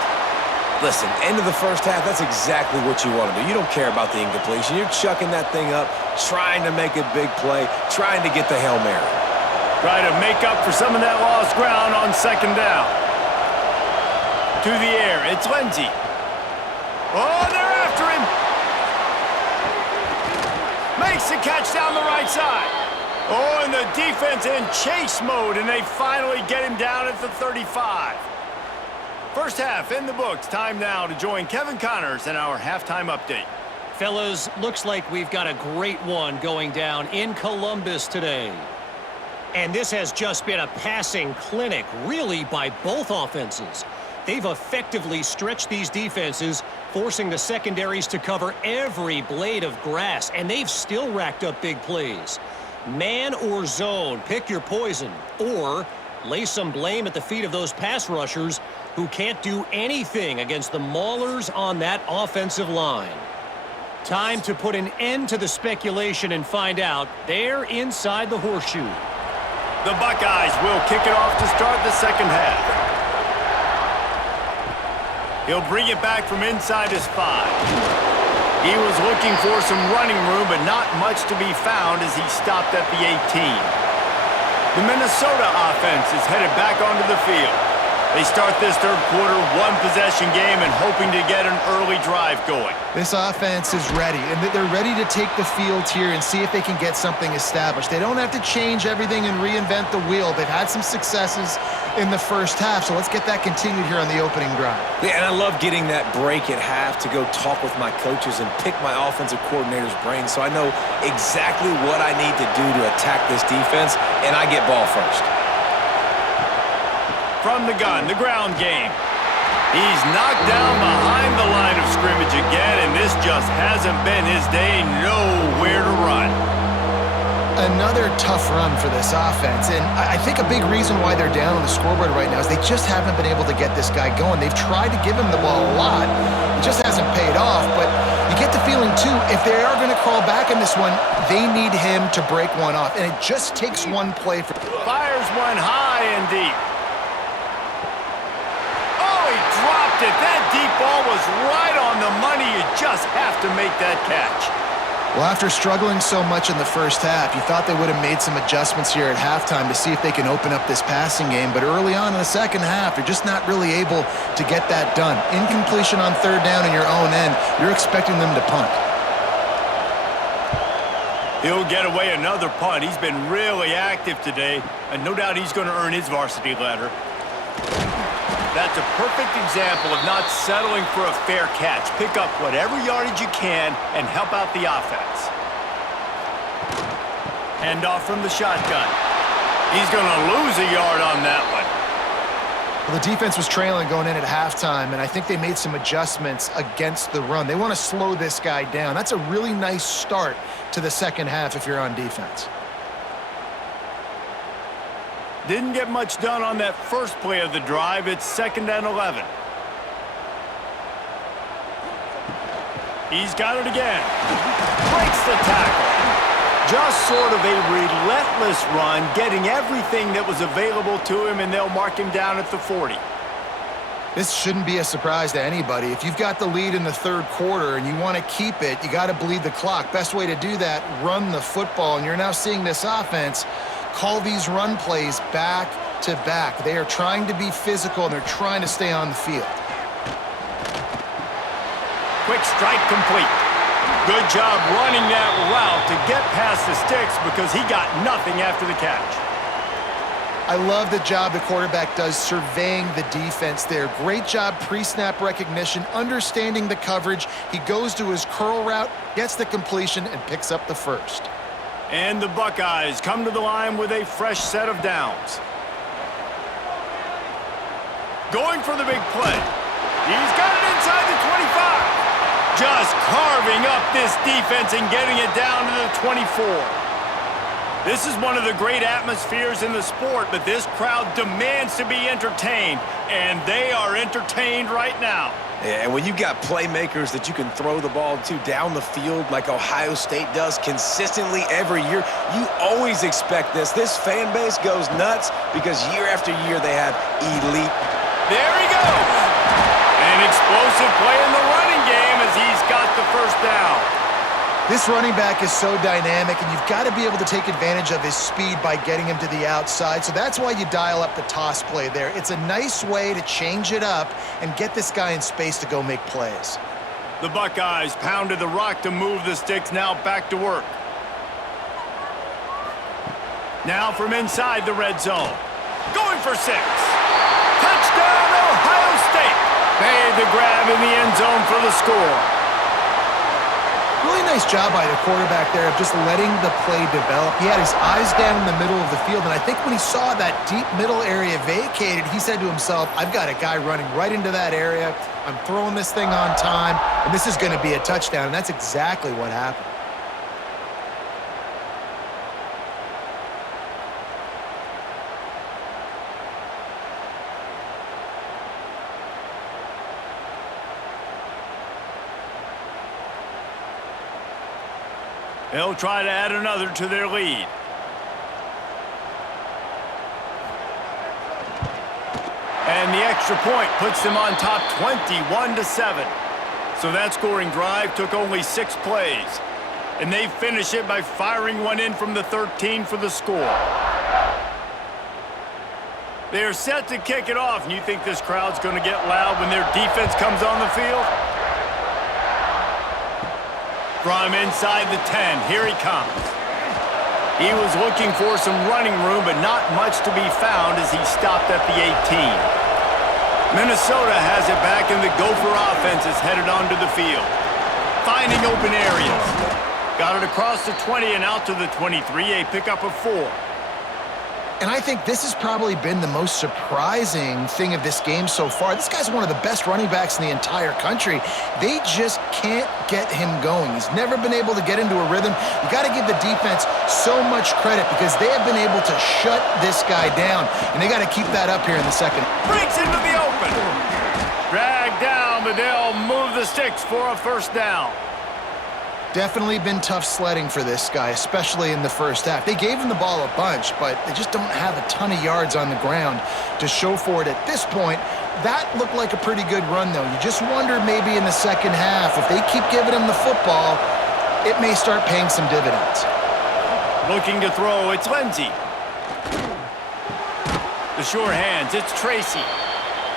Listen, end of the first half, that's exactly what you want to do. You don't care about the incompletion. You're chucking that thing up, trying to make a big play, trying to get the Hail Mary. Try to make up for some of that lost ground on second down. To the air, it's Lindsey. Oh, they're after him. Makes the catch down the right side. Oh, and the defense in chase mode, and they finally get him down at the 35. First half in the books. Time now to join Kevin Connors in our halftime update. Fellas, looks like we've got a great one going down in Columbus today. And this has just been a passing clinic, really, by both offenses. They've effectively stretched these defenses, forcing the secondaries to cover every blade of grass, and they've still racked up big plays. Man or zone, pick your poison, or lay some blame at the feet of those pass rushers who can't do anything against the maulers on that offensive line. Time to put an end to the speculation and find out. They're inside the horseshoe. The Buckeyes will kick it off to start the second half. He'll bring it back from inside his 5. He was looking for some running room, but not much to be found as he stopped at the 18. The Minnesota offense is headed back onto the field. They start this third quarter one-possession game and hoping to get an early drive going. This offense is ready, and they're ready to take the field here and see if they can get something established. They don't have to change everything and reinvent the wheel. They've had some successes in the first half, so let's get that continued here on the opening drive. Yeah, and I love getting that break at half to go talk with my coaches and pick my offensive coordinator's brain so I know exactly what I need to do to attack this defense, and I get ball first. From the gun, the ground game. He's knocked down behind the line of scrimmage again, and this just hasn't been his day. Nowhere to run. Another tough run for this offense, and I think a big reason why they're down on the scoreboard right now is they just haven't been able to get this guy going. They've tried to give him the ball a lot. It just hasn't paid off, but you get the feeling, too, if they are going to crawl back in this one, they need him to break one off, and it just takes one play. Fires one high and deep. That deep ball was right on the money. You just have to make that catch. Well, after struggling so much in the first half, you thought they would have made some adjustments here at halftime to see if they can open up this passing game. But early on in the second half, they're just not really able to get that done. Incompletion on third down in your own end, you're expecting them to punt. He'll get away another punt. He's been really active today, and no doubt he's going to earn his varsity letter. That's a perfect example of not settling for a fair catch. Pick up whatever yardage you can and help out the offense. Hand off from the shotgun. He's going to lose a yard on that one. Well, the defense was trailing going in at halftime, and I think they made some adjustments against the run. They want to slow this guy down. That's a really nice start to the second half if you're on defense. Didn't get much done on that first play of the drive. It's 2nd and 11. He's got it again. Breaks the tackle. Just sort of a relentless run, getting everything that was available to him, and they'll mark him down at the 40. This shouldn't be a surprise to anybody. If you've got the lead in the third quarter and you want to keep it, you got to bleed the clock. Best way to do that, run the football. And you're now seeing this offense call these run plays back to back. They are trying to be physical, and they're trying to stay on the field. Quick strike complete. Good job running that route to get past the sticks because he got nothing after the catch. I love the job the quarterback does surveying the defense there. Great job pre-snap recognition, understanding the coverage. He goes to his curl route, gets the completion, and picks up the first. And the Buckeyes come to the line with a fresh set of downs. Going for the big play. He's got it inside the 25. Just carving up this defense and getting it down to the 24. This is one of the great atmospheres in the sport, but this crowd demands to be entertained, and they are entertained right now. Yeah, and when you've got playmakers that you can throw the ball to down the field like Ohio State does consistently every year, you always expect this. This fan base goes nuts because year after year they have elite. There he goes. An explosive play in the running game as he's got the first down. This running back is so dynamic, and you've got to be able to take advantage of his speed by getting him to the outside. So that's why you dial up the toss play there. It's a nice way to change it up and get this guy in space to go make plays. The Buckeyes pounded the rock to move the sticks, now back to work. Now from inside the red zone. Going for 6. Touchdown, Ohio State. Made the grab in the end zone for the score. Really nice job by the quarterback there of just letting the play develop. He had his eyes down in the middle of the field, and I think when he saw that deep middle area vacated, he said to himself, I've got a guy running right into that area. I'm throwing this thing on time, and this is going to be a touchdown, and that's exactly what happened. They'll try to add another to their lead. And the extra point puts them on top 21-7. So that scoring drive took only 6 plays. And they finish it by firing one in from the 13 for the score. They're set to kick it off, and you think this crowd's going to get loud when their defense comes on the field? From inside the 10, here he comes. He was looking for some running room, but not much to be found as he stopped at the 18. Minnesota has it back, and the Gopher offense is headed onto the field. Finding open areas. Got it across the 20 and out to the 23, a pickup of 4. And I think this has probably been the most surprising thing of this game so far. This guy's one of the best running backs in the entire country. They just can't get him going. He's never been able to get into a rhythm. You got to give the defense so much credit because they have been able to shut this guy down, and they got to keep that up here in the second. Breaks into the open. Dragged down, but they'll move the sticks for a first down. Definitely been tough sledding for this guy, especially in the first half. They gave him the ball a bunch, but they just don't have a ton of yards on the ground to show for it at this point. That looked like a pretty good run, though. You just wonder maybe in the second half, if they keep giving him the football, it may start paying some dividends. Looking to throw, it's Lindsey. The sure hands, it's Tracy.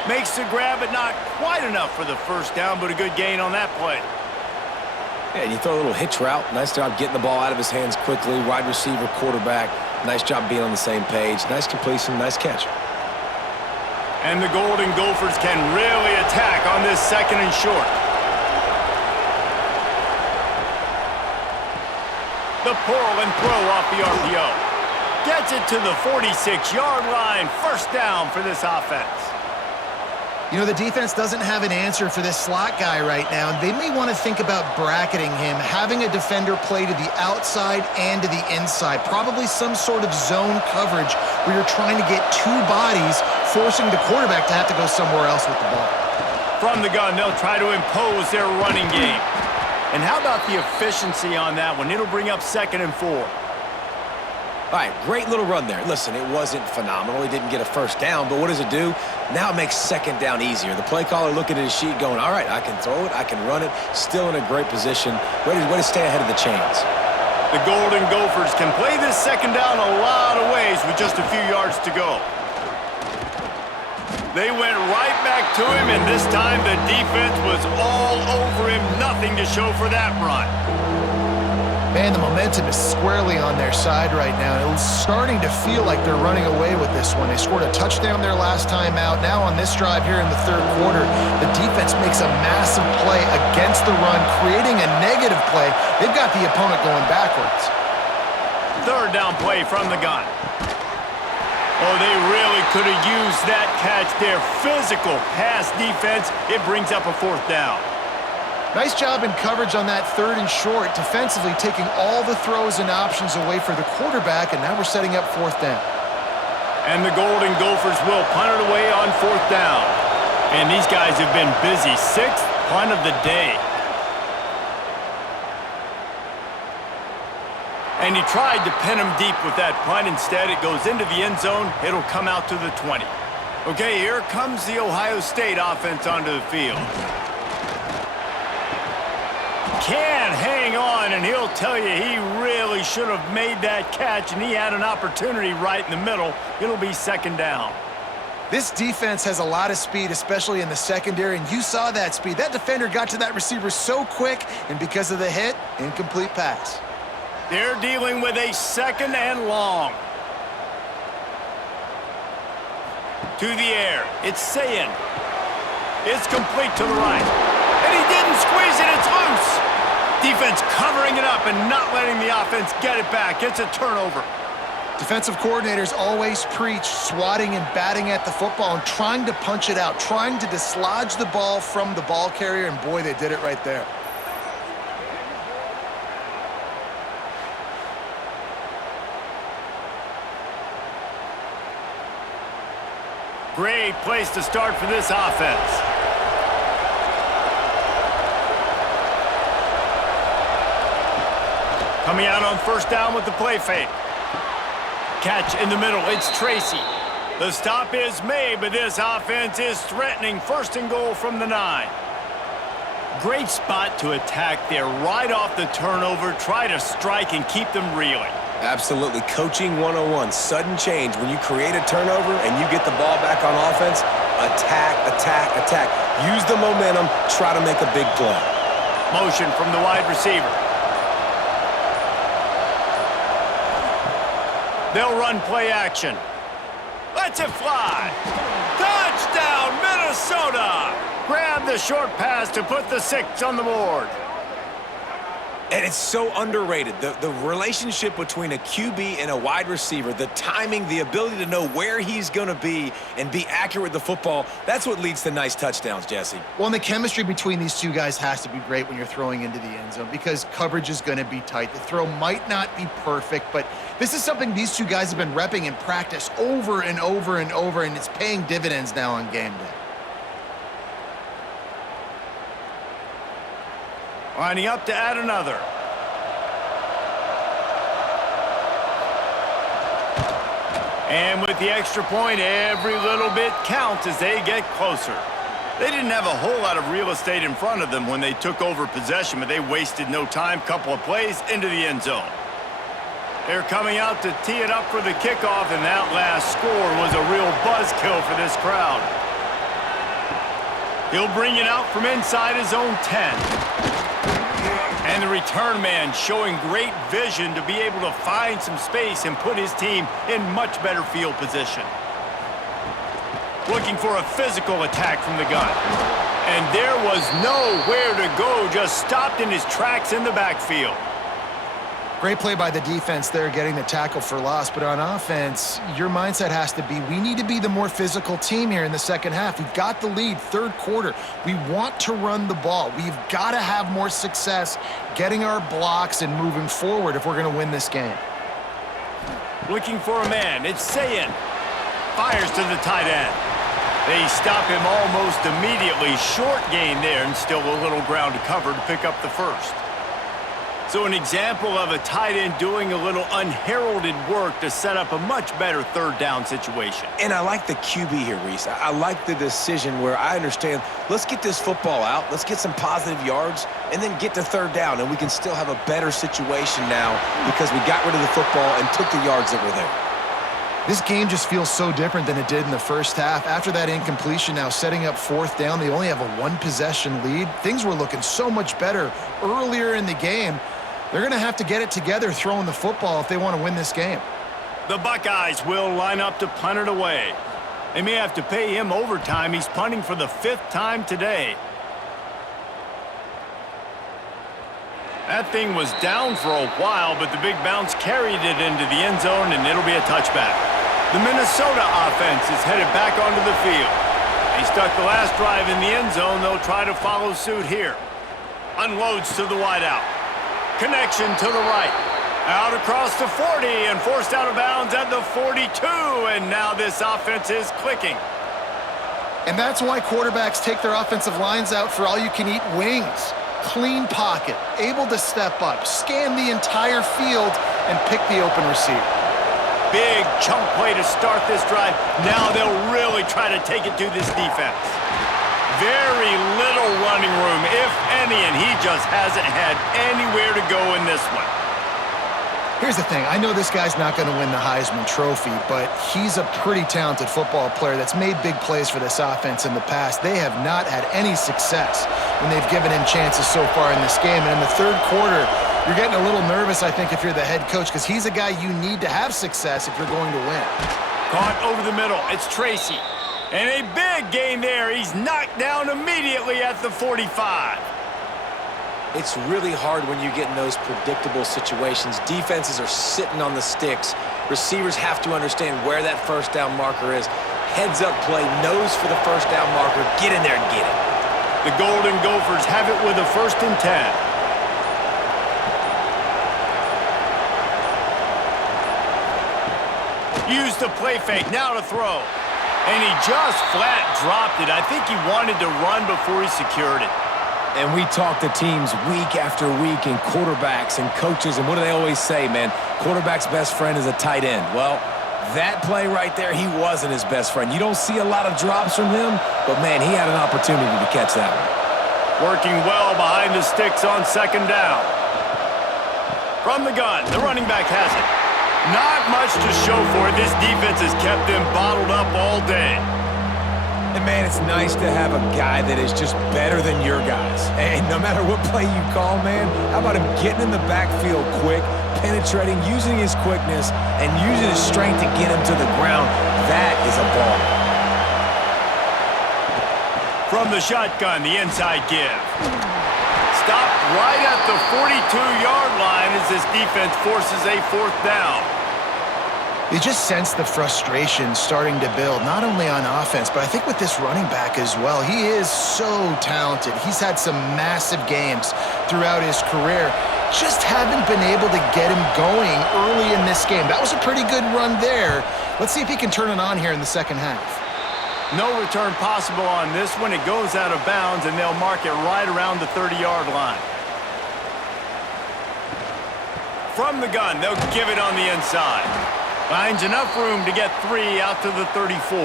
Makes the grab, but not quite enough for the first down, but a good gain on that play. Yeah, you throw a little hitch route. Nice job getting the ball out of his hands quickly. Wide receiver, quarterback. Nice job being on the same page. Nice completion, nice catch. And the Golden Gophers can really attack on this second and short. The pull and throw off the RPO. Gets it to the 46-yard line. First down for this offense. You know, the defense doesn't have an answer for this slot guy right now. They may want to think about bracketing him, having a defender play to the outside and to the inside. Probably some sort of zone coverage where you're trying to get 2 bodies, forcing the quarterback to have to go somewhere else with the ball. From the gun, they'll try to impose their running game. And how about the efficiency on that one? It'll bring up 2nd and 4. All right, great little run there. Listen, it wasn't phenomenal. He didn't get a first down, but what does it do? Now it makes second down easier. The play caller looking at his sheet going, all right, I can throw it, I can run it, still in a great position, ready to stay ahead of the chains. The Golden Gophers can play this second down a lot of ways with just a few yards to go. They went right back to him, and this time the defense was all over him. Nothing to show for that run. Man, the momentum is squarely on their side right now. It's starting to feel like they're running away with this one. They scored a touchdown their last time out. Now on this drive here in the third quarter, the defense makes a massive play against the run, creating a negative play. They've got the opponent going backwards. Third down play from the gun. Oh, they really could have used that catch there. Physical pass defense. It brings up a 4th down. Nice job in coverage on that 3rd and short, defensively taking all the throws and options away for the quarterback, and now we're setting up 4th down. And the Golden Gophers will punt it away on 4th down. And these guys have been busy. 6th punt of the day. And he tried to pin him deep with that punt. Instead, it goes into the end zone. It'll come out to the 20. Okay, here comes the Ohio State offense onto the field. can hang on, and he'll tell you he really should have made that catch, and he had an opportunity right in the middle. It'll be second down. This defense has a lot of speed, especially in the secondary, and you saw that speed. That defender got to that receiver so quick, and because of the hit, incomplete pass. They're dealing with a second and long. To the air. It's Sayin. It's complete to the right. And he didn't squeeze it. It's loose. Defense covering it up and not letting the offense get it back. It's a turnover. Defensive coordinators always preach swatting and batting at the football and trying to punch it out, trying to dislodge the ball from the ball carrier, and boy, they did it right there. Great place to start for this offense. Coming out on first down with the play fake. Catch in the middle. It's Tracy. The stop is made, but this offense is threatening first and goal from the 9. Great spot to attack there right off the turnover. Try to strike and keep them reeling. Absolutely. Coaching 101. Sudden change. When you create a turnover and you get the ball back on offense, attack, attack, attack. Use the momentum. Try to make a big play. Motion from the wide receiver. They'll run play action. Lets it fly. Touchdown, Minnesota! Grab the short pass to put the 6 on the board. And it's so underrated. The relationship between a QB and a wide receiver, the timing, the ability to know where he's going to be and be accurate with the football, that's what leads to nice touchdowns, Jesse. Well, and the chemistry between these two guys has to be great when you're throwing into the end zone because coverage is going to be tight. The throw might not be perfect, but this is something these two guys have been repping in practice over and over and over, and it's paying dividends now on game day. Lining up to add another. And with the extra point, every little bit counts as they get closer. They didn't have a whole lot of real estate in front of them when they took over possession, but they wasted no time. Couple of plays into the end zone. They're coming out to tee it up for the kickoff, and that last score was a real buzzkill for this crowd. He'll bring it out from inside his own 10. And the return man showing great vision to be able to find some space and put his team in much better field position. Looking for a physical attack from the gun. And there was nowhere to go, just stopped in his tracks in the backfield. Great play by the defense there, getting the tackle for loss. But on offense, your mindset has to be, we need to be the more physical team here in the second half. We've got the lead, third quarter. We want to run the ball. We've got to have more success getting our blocks and moving forward if we're going to win this game. Looking for a man. It's Sayin. Fires to the tight end. They stop him almost immediately. Short gain there, and still a little ground to cover to pick up the first. So an example of a tight end doing a little unheralded work to set up a much better third down situation. And I like the QB here, Reese. I like the decision where I understand, let's get this football out, let's get some positive yards, and then get to third down, and we can still have a better situation now because we got rid of the football and took the yards that were there. This game just feels so different than it did in the first half. After that incompletion, now setting up fourth down, they only have a one-possession lead. Things were looking so much better earlier in the game. They're going to have to get it together throwing the football if they want to win this game. The Buckeyes will line up to punt it away. They may have to pay him overtime. He's punting for the 5th time today. That thing was down for a while, but the big bounce carried it into the end zone, and it'll be a touchback. The Minnesota offense is headed back onto the field. They stuck the last drive in the end zone. They'll try to follow suit here. Unloads to the wideout. Connection to the right. Out across the 40 and forced out of bounds at the 42. And now this offense is clicking. And that's why quarterbacks take their offensive lines out for all-you-can-eat wings. Clean pocket, able to step up, scan the entire field, and pick the open receiver. Big chunk play to start this drive. Now they'll really try to take it to this defense. Very little running room, if any, and he just hasn't had anywhere to go in this one. Here's the thing. I know this guy's not going to win the Heisman Trophy, but he's a pretty talented football player that's made big plays for this offense in the past. They have not had any success when they've given him chances so far in this game. And in the third quarter, you're getting a little nervous, I think, if you're the head coach, because he's a guy you need to have success if you're going to win. Caught over the middle. It's Tracy. And a big gain there. He's knocked down immediately at the 45. It's really hard when you get in those predictable situations. Defenses are sitting on the sticks. Receivers have to understand where that first down marker is. Heads up play, nose for the first down marker. Get in there and get it. The Golden Gophers have it with a 1st and 10. Use the play fake, now to throw. And he just flat dropped it. I think he wanted to run before he secured it. And we talk to teams week after week and quarterbacks and coaches, and what do they always say, man? Quarterback's best friend is a tight end. Well, that play right there, he wasn't his best friend. You don't see a lot of drops from him, but, man, he had an opportunity to catch that one. Working well behind the sticks on 2nd down. From the gun, the running back has it. Not much to show for it. This defense has kept them bottled up all day. And, man, it's nice to have a guy that is just better than your guys. And no matter what play you call, man, how about him getting in the backfield quick, penetrating, using his quickness, and using his strength to get him to the ground? That is a ball. From the shotgun, the inside give. Stopped right at the 42-yard line as this defense forces a 4th down. You just sense the frustration starting to build, not only on offense, but I think with this running back as well. He is so talented. He's had some massive games throughout his career. Just haven't been able to get him going early in this game. That was a pretty good run there. Let's see if he can turn it on here in the second half. No return possible on this one. It goes out of bounds, and they'll mark it right around the 30-yard line. From the gun, they'll give it on the inside. Finds enough room to get 3 out to the 34.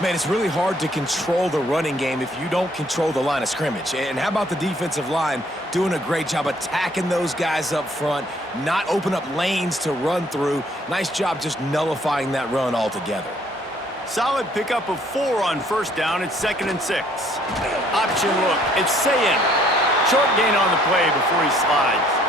Man, it's really hard to control the running game if you don't control the line of scrimmage. And how about the defensive line doing a great job attacking those guys up front, not open up lanes to run through. Nice job just nullifying that run altogether. Solid pickup of 4 on 1st down. It's 2nd and 6. Option look. It's Sayin. Short gain on the play before he slides.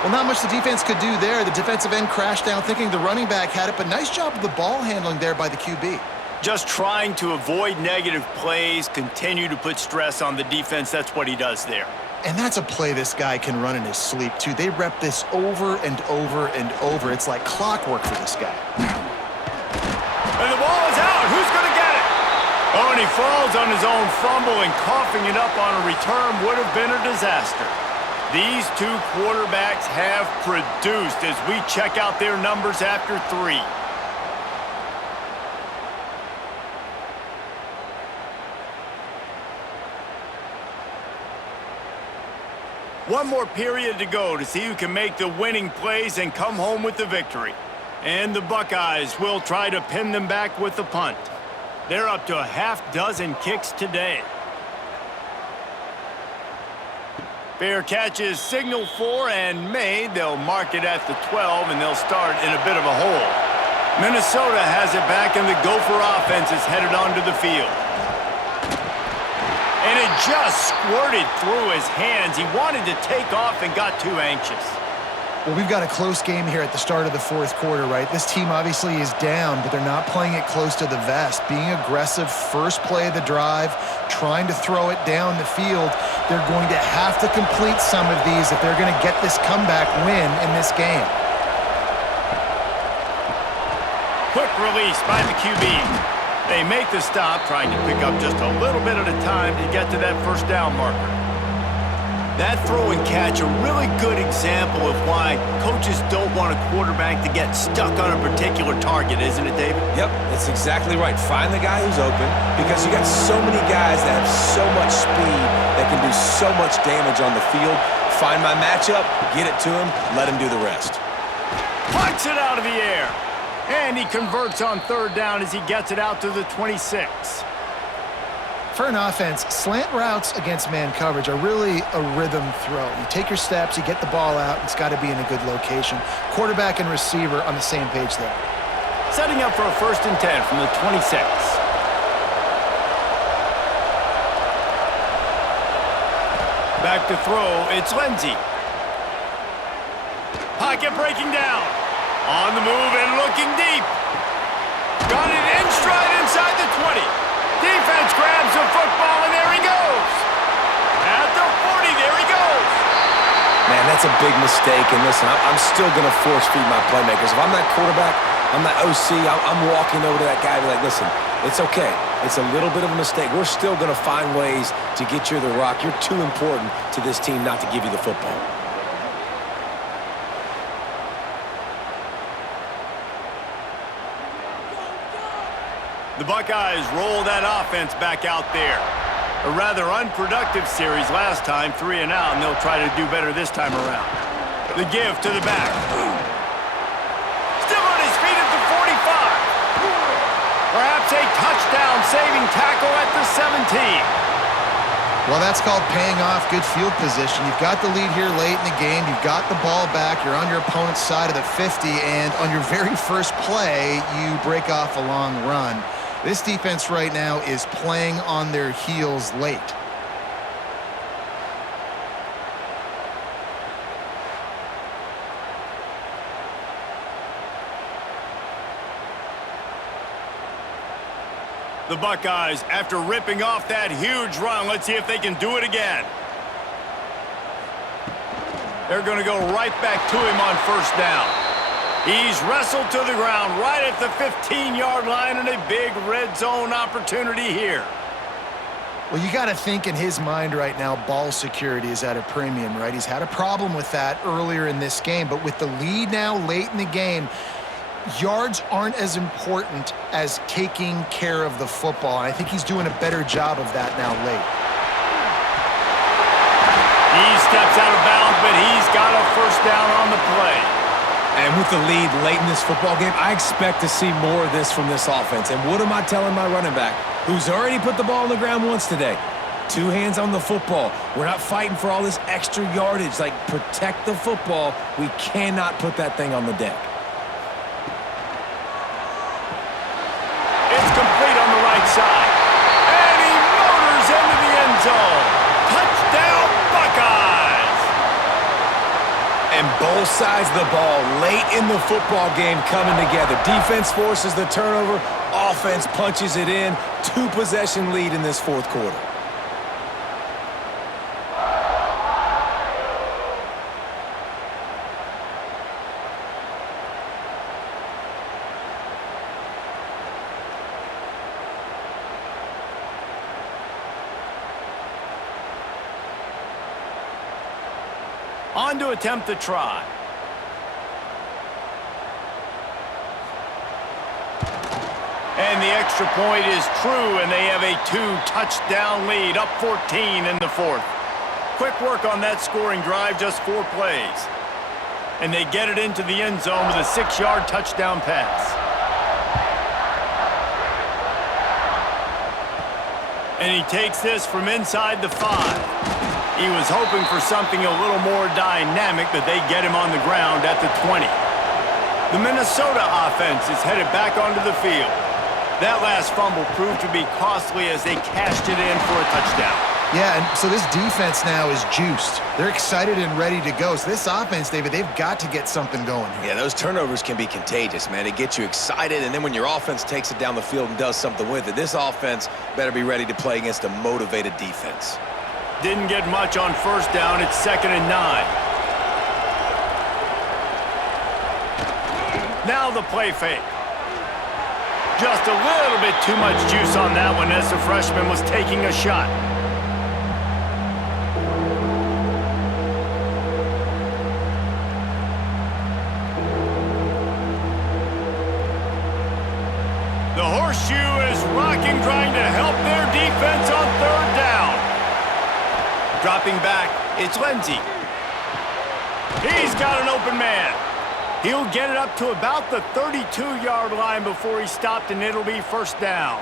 Well, not much the defense could do there. The defensive end crashed down thinking the running back had it, but nice job of the ball handling there by the QB. Just trying to avoid negative plays, continue to put stress on the defense. That's what he does there. And that's a play this guy can run in his sleep, too. They rep this over and over and over. It's like clockwork for this guy. And the ball is out. Who's going to get it? Oh, and he falls on his own fumble, and coughing it up on a return would have been a disaster. These two quarterbacks have produced as we check out their numbers after 3. One more period to go to see who can make the winning plays and come home with the victory. And the Buckeyes will try to pin them back with the punt. They're up to a half-dozen kicks today. Fair catch is signaled for and made. They'll mark it at the 12, and they'll start in a bit of a hole. Minnesota has it back, and the Gopher offense is headed onto the field. And it just squirted through his hands. He wanted to take off and got too anxious. Well, we've got a close game here at the start of the 4th quarter, right? This team obviously is down, but they're not playing it close to the vest. Being aggressive, first play of the drive, trying to throw it down the field. They're going to have to complete some of these if they're going to get this comeback win in this game. Quick release by the QB. They make the stop, trying to pick up just a little bit at a time to get to that 1st down marker. That throw and catch, a really good example of why coaches don't want a quarterback to get stuck on a particular target, isn't it, David? Yep, that's exactly right. Find the guy who's open, because you got so many guys that have so much speed that can do so much damage on the field. Find my matchup, get it to him, let him do the rest. Punts it out of the air. And he converts on 3rd down as he gets it out to the 26. For an offense, slant routes against man coverage are really a rhythm throw. You take your steps, you get the ball out, it's got to be in a good location. Quarterback and receiver on the same page there. Setting up for a 1st and 10 from the 26. Back to throw, it's Lindsey. Pocket breaking down. On the move and looking deep. Got it in stride inside the 20. Defense grabs the football, and there he goes. At the 40, there he goes. Man, that's a big mistake. And listen, I'm still going to force feed my playmakers. If I'm that quarterback, I'm that OC, I'm walking over to that guy and be like, listen, it's okay. It's a little bit of a mistake. We're still going to find ways to get you the rock. You're too important to this team not to give you the football. The Buckeyes roll that offense back out there. A rather unproductive series last time, 3 and out, and they'll try to do better this time around. The give to the back. Still on his feet at the 45. Perhaps a touchdown-saving tackle at the 17. Well, that's called paying off good field position. You've got the lead here late in the game. You've got the ball back. You're on your opponent's side of the 50, and on your very first play, you break off a long run. This defense right now is playing on their heels late. The Buckeyes, after ripping off that huge run, let's see if they can do it again. They're going to go right back to him on 1st down. He's wrestled to the ground right at the 15-yard line, and a big red zone opportunity here. Well, you got to think in his mind right now, ball security is at a premium, right? He's had a problem with that earlier in this game, but with the lead now late in the game, yards aren't as important as taking care of the football, and I think he's doing a better job of that now late. He steps out of bounds, but he's got a 1st down on the play. And with the lead late in this football game, I expect to see more of this from this offense. And what am I telling my running back, who's already put the ball on the ground once today? 2 hands on the football. We're not fighting for all this extra yardage. Like, protect the football. We cannot put that thing on the deck. It's complete on the right side. And he motors into the end zone. Touchdown, Buckeyes! And both sides of the ball late in the football game coming together. Defense forces the turnover. Offense punches it in. 2-possession lead in this 4th quarter. On to attempt the try. And the extra point is true, and they have a 2-touchdown lead, up 14 in the 4th. Quick work on that scoring drive, just 4 plays. And they get it into the end zone with a 6-yard touchdown pass. And he takes this from inside the 5. He was hoping for something a little more dynamic, but they get him on the ground at the 20. The Minnesota offense is headed back onto the field. That last fumble proved to be costly as they cashed it in for a touchdown. Yeah, and so this defense now is juiced. They're excited and ready to go. So this offense, David, they've got to get something going here. Yeah, those turnovers can be contagious, man. It gets you excited, and then when your offense takes it down the field and does something with it, this offense better be ready to play against a motivated defense. Didn't get much on 1st down. It's 2nd and 9. Now the play fake. Just a little bit too much juice on that one as the freshman was taking a shot. The horseshoe is rocking, trying to help their defense on 3rd down. Dropping back, it's Lindsey. He's got an open man. He'll get it up to about the 32-yard line before he stopped, and it'll be 1st down.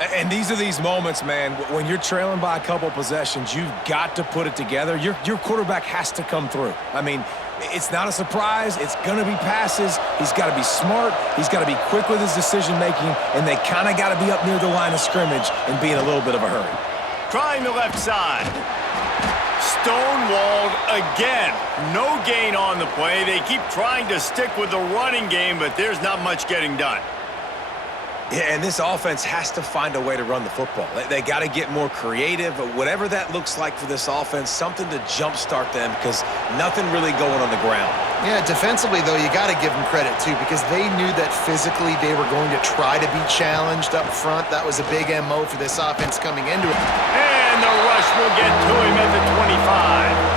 And these are these moments, man, when you're trailing by a couple possessions, you've got to put it together. Your quarterback has to come through. I mean, it's not a surprise. It's going to be passes. He's got to be smart. He's got to be quick with his decision-making, and they kind of got to be up near the line of scrimmage and be in a little bit of a hurry. Trying the left side. Stonewalled again. No gain on the play. They keep trying to stick with the running game, but there's not much getting done. Yeah, and this offense has to find a way to run the football. They got to get more creative, whatever that looks like for this offense, something to jumpstart them because nothing really going on the ground. Yeah, defensively, though, you got to give them credit, too, because they knew that physically they were going to try to be challenged up front. That was a big MO for this offense coming into it. And the rush will get to him at the 25.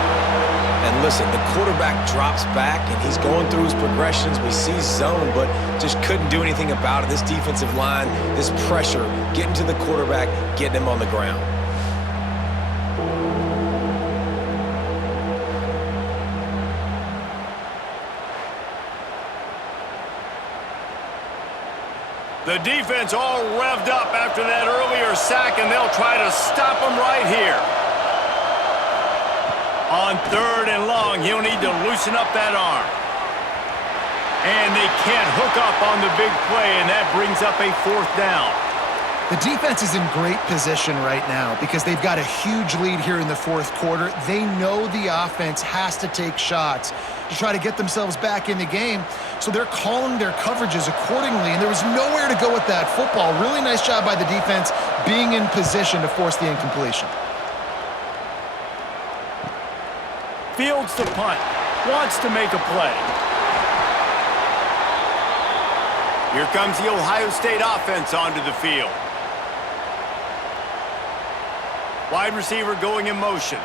And listen, the quarterback drops back, and he's going through his progressions. We see zone, but just couldn't do anything about it. This defensive line, this pressure, getting to the quarterback, getting him on the ground. The defense all revved up after that earlier sack, and they'll try to stop him right here. On 3rd and long, he'll need to loosen up that arm. And they can't hook up on the big play, and that brings up a 4th down. The defense is in great position right now because they've got a huge lead here in the 4th quarter. They know the offense has to take shots to try to get themselves back in the game, so they're calling their coverages accordingly, and there was nowhere to go with that football. Really nice job by the defense being in position to force the incompletion. Fields the punt. Wants to make a play. Here comes the Ohio State offense onto the field. Wide receiver going in motion.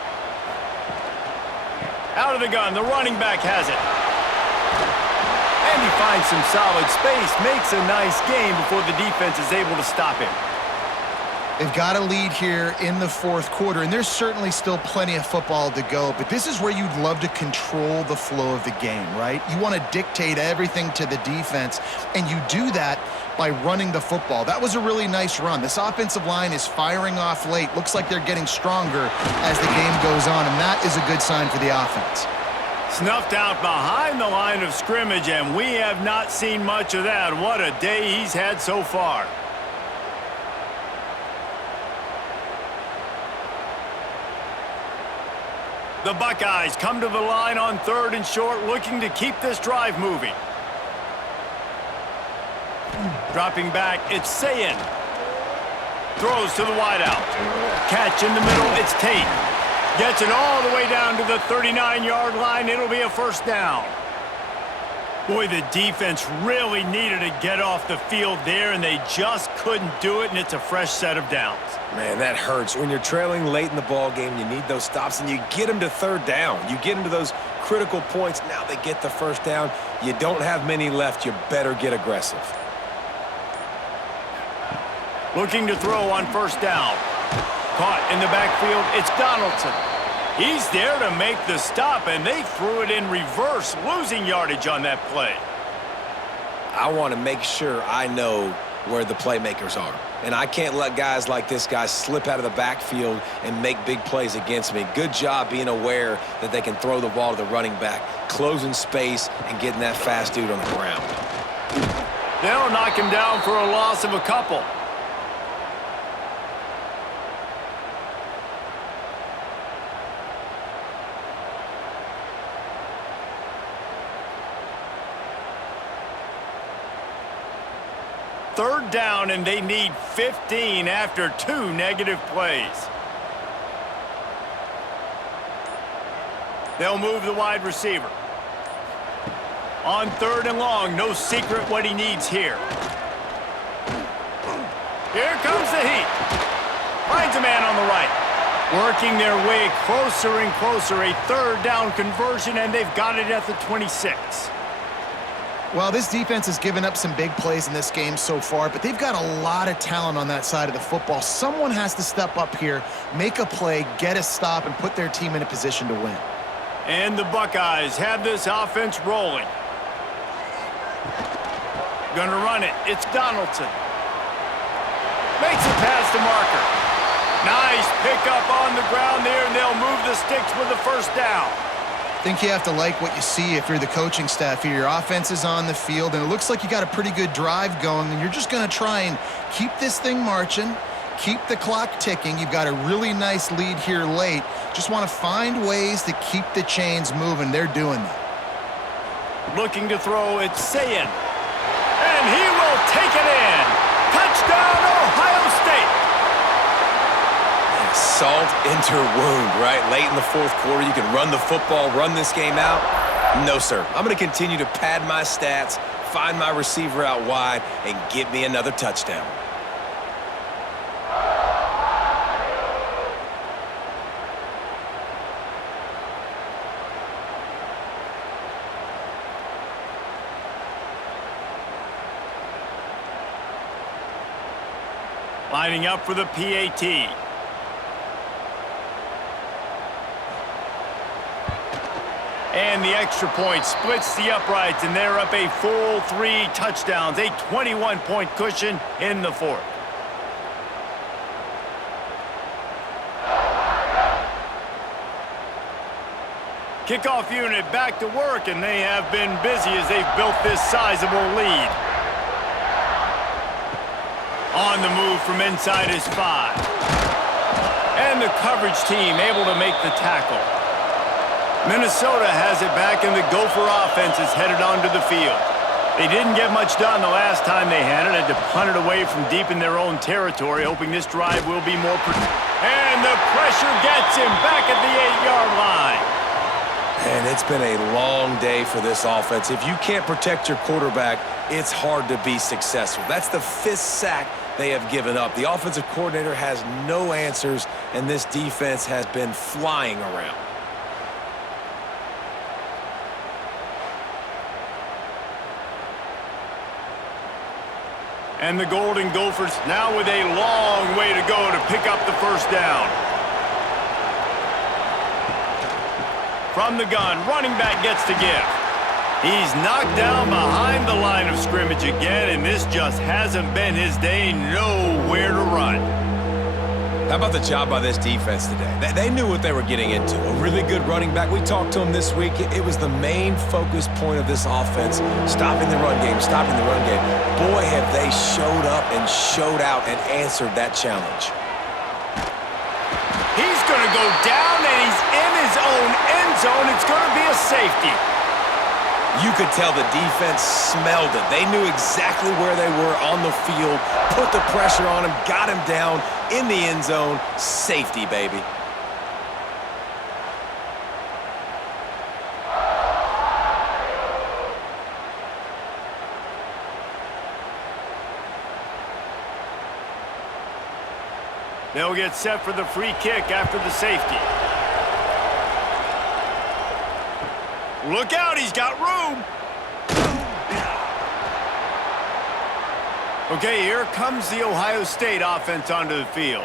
Out of the gun, the running back has it. And he finds some solid space, makes a nice game before the defense is able to stop him. They've got a lead here in the 4th quarter, and there's certainly still plenty of football to go, but this is where you'd love to control the flow of the game, right? You want to dictate everything to the defense, and you do that by running the football. That was a really nice run. This offensive line is firing off late. Looks like they're getting stronger as the game goes on, and that is a good sign for the offense. Snuffed out behind the line of scrimmage, and we have not seen much of that. What a day he's had so far. The Buckeyes come to the line on 3rd and short, looking to keep this drive moving. Dropping back, it's Sayin. Throws to the wideout. Catch in the middle, it's Tate. Gets it all the way down to the 39-yard line. It'll be a 1st down. Boy, the defense really needed to get off the field there, and they just couldn't do it, and it's a fresh set of downs. Man, that hurts. When you're trailing late in the ball game, you need those stops, and you get them to 3rd down. You get them to those critical points. Now they get the 1st down. You don't have many left. You better get aggressive. Looking to throw on 1st down. Caught in the backfield, it's Donaldson. He's there to make the stop, and they threw it in reverse, losing yardage on that play. I want to make sure I know where the playmakers are. And I can't let guys like this guy slip out of the backfield and make big plays against me. Good job being aware that they can throw the ball to the running back, closing space, and getting that fast dude on the ground. They'll knock him down for a loss of a couple. Third down, and they need 15 after 2 negative plays. They'll move the wide receiver. On 3rd and long, no secret what he needs here. Here comes the heat. Finds a man on the right. Working their way closer and closer. A 3rd down conversion, and they've got it at the 26. Well, this defense has given up some big plays in this game so far, but they've got a lot of talent on that side of the football. Someone has to step up here, make a play, get a stop, and put their team in a position to win. And the Buckeyes have this offense rolling. Gonna run it. It's Donaldson. Makes it past the marker. Nice pickup on the ground there, and they'll move the sticks with the first down. I think you have to like what you see if you're the coaching staff here. Your offense is on the field, and it looks like you got a pretty good drive going, and you're just going to try and keep this thing marching, keep the clock ticking. You've got a really nice lead here late. Just want to find ways to keep the chains moving. They're doing that. Looking to throw, it's Sayin. And he will take it in. Touchdown, Ohio State. Salt into wound, right? Late in the fourth quarter, you can run the football, run this game out. No, sir. I'm going to continue to pad my stats, find my receiver out wide, and get me another touchdown. Lining up for the PAT. And the extra point splits the uprights, and they're up a full 3 touchdowns, a 21-point cushion in the fourth. Kickoff unit back to work, and they have been busy as they've built this sizable lead. On the move from inside his 5. And the coverage team able to make the tackle. Minnesota has it back, and the Gopher offense is headed onto the field. They didn't get much done the last time they had it. Had to punt it away from deep in their own territory, hoping this drive will be more and the pressure gets him back at the 8-yard line. And it's been a long day for this offense. If you can't protect your quarterback, it's hard to be successful. That's the 5th sack they have given up. The offensive coordinator has no answers, and this defense has been flying around. And the Golden Gophers now with a long way to go to pick up the first down. From the gun, running back gets to give. He's knocked down behind the line of scrimmage again, and this just hasn't been his day. Nowhere to run. How about the job by this defense today? They knew what they were getting into. A really good running back. We talked to him this week. It was the main focus point of this offense, stopping the run game, stopping the run game. Boy, have they showed up and showed out and answered that challenge. He's going to go down, and he's in his own end zone. It's going to be a safety. You could tell the defense smelled it. They knew exactly where they were on the field, put the pressure on him, got him down in the end zone. Safety, baby. They'll get set for the free kick after the safety. Look out, he's got room. Okay, here comes the Ohio State offense onto the field.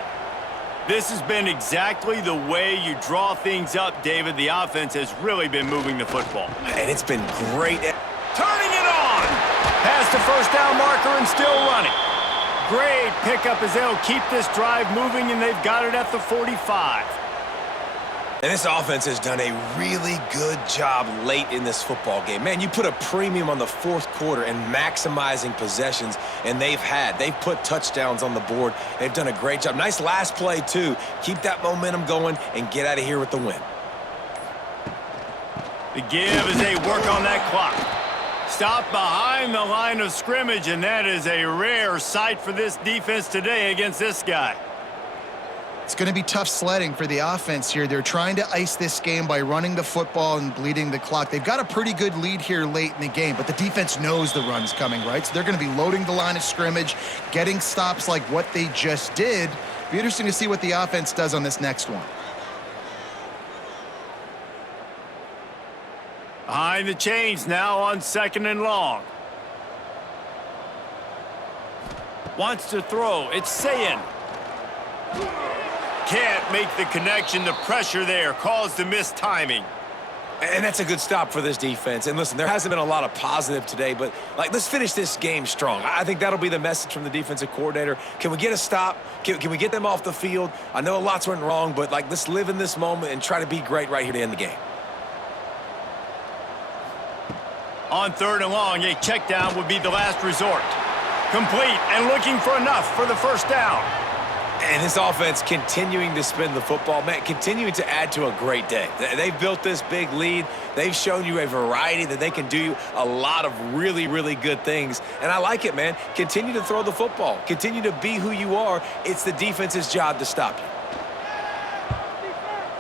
This has been exactly the way you draw things up, David. The offense has really been moving the football. And it's been great. Turning it on. Past the first down marker and still running. Great pickup as they'll keep this drive moving, and they've got it at the 45. And this offense has done a really good job late in this football game. Man, you put a premium on the fourth quarter and maximizing possessions, and they've put touchdowns on the board. They've done a great job. Nice last play, too. Keep that momentum going and get out of here with the win. The give as they work on that clock. Stop behind the line of scrimmage, and that is a rare sight for this defense today against this guy. It's going to be tough sledding for the offense here. They're trying to ice this game by running the football and bleeding the clock. They've got a pretty good lead here late in the game, but the defense knows the run's coming, right? So they're going to be loading the line of scrimmage, getting stops like what they just did. Be interesting to see what the offense does on this next one. Behind the chains now on 2nd and long. Wants to throw. It's Sayin. Can't make the connection. The pressure there caused the missed timing. And that's a good stop for this defense. And listen, there hasn't been a lot of positive today, but, let's finish this game strong. I think that'll be the message from the defensive coordinator. Can we get a stop? Can we get them off the field? I know lots went wrong, but, let's live in this moment and try to be great right here to end the game. On 3rd and long, a check down would be the last resort. Complete and looking for enough for the first down. And this offense continuing to spin the football, man, continuing to add to a great day. They've built this big lead. They've shown you a variety that they can do a lot of really, really good things. And I like it, man. Continue to throw the football. Continue to be who you are. It's the defense's job to stop you.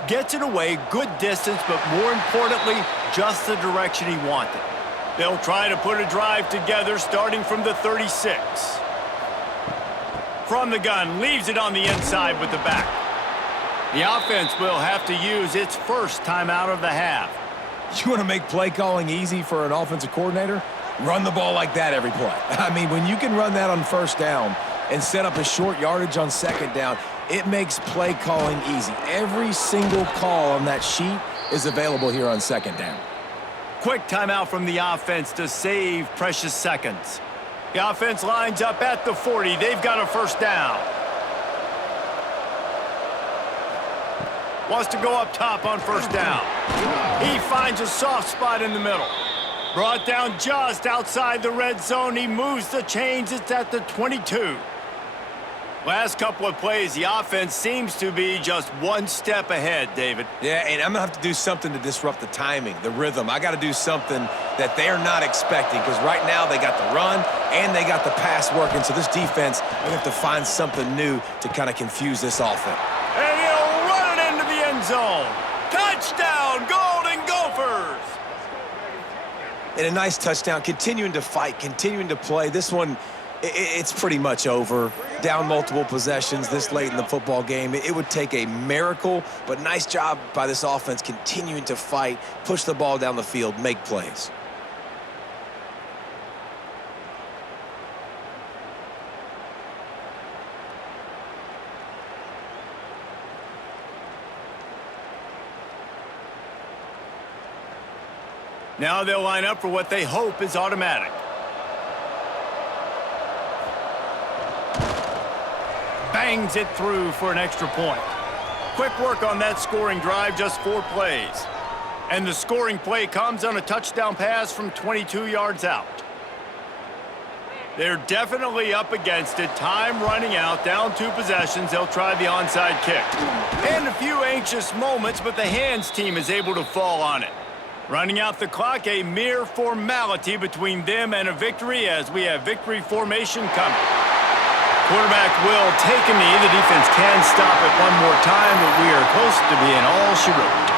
Gets it away, good distance, but more importantly, just the direction he wanted. They'll try to put a drive together starting from the 36. From the gun, leaves it on the inside with the back. The offense will have to use its first timeout of the half. You want to make play calling easy for an offensive coordinator? Run the ball like that every play. I mean, when you can run that on first down and set up a short yardage on second down, it makes play calling easy. Every single call on that sheet is available here on second down. Quick timeout from the offense to save precious seconds. The offense lines up at the 40. They've got a first down. Wants to go up top on first down. He finds a soft spot in the middle. Brought down just outside the red zone. He moves the chains. It's at the 22. Last couple of plays, the offense seems to be just one step ahead, David. Yeah, and I'm going to have to do something to disrupt the timing, the rhythm. I got to do something that they're not expecting because right now they got the run and they got the pass working. So this defense, we have to find something new to kind of confuse this offense. And he'll run it into the end zone. Touchdown, Golden Gophers! And a nice touchdown, continuing to fight, continuing to play. This one, it's pretty much over. Down multiple possessions this late in the football game. It would take a miracle, but nice job by this offense continuing to fight, push the ball down the field, make plays. Now they'll line up for what they hope is automatic. Bangs it through for an extra point. Quick work on that scoring drive, just 4 plays. And the scoring play comes on a touchdown pass from 22 yards out. They're definitely up against it. Time running out, down 2 possessions. They'll try the onside kick. And a few anxious moments, but the hands team is able to fall on it. Running out the clock, a mere formality between them and a victory as we have victory formation coming. Quarterback will take a knee. The defense can stop it one more time, but we are close to being all she wrote.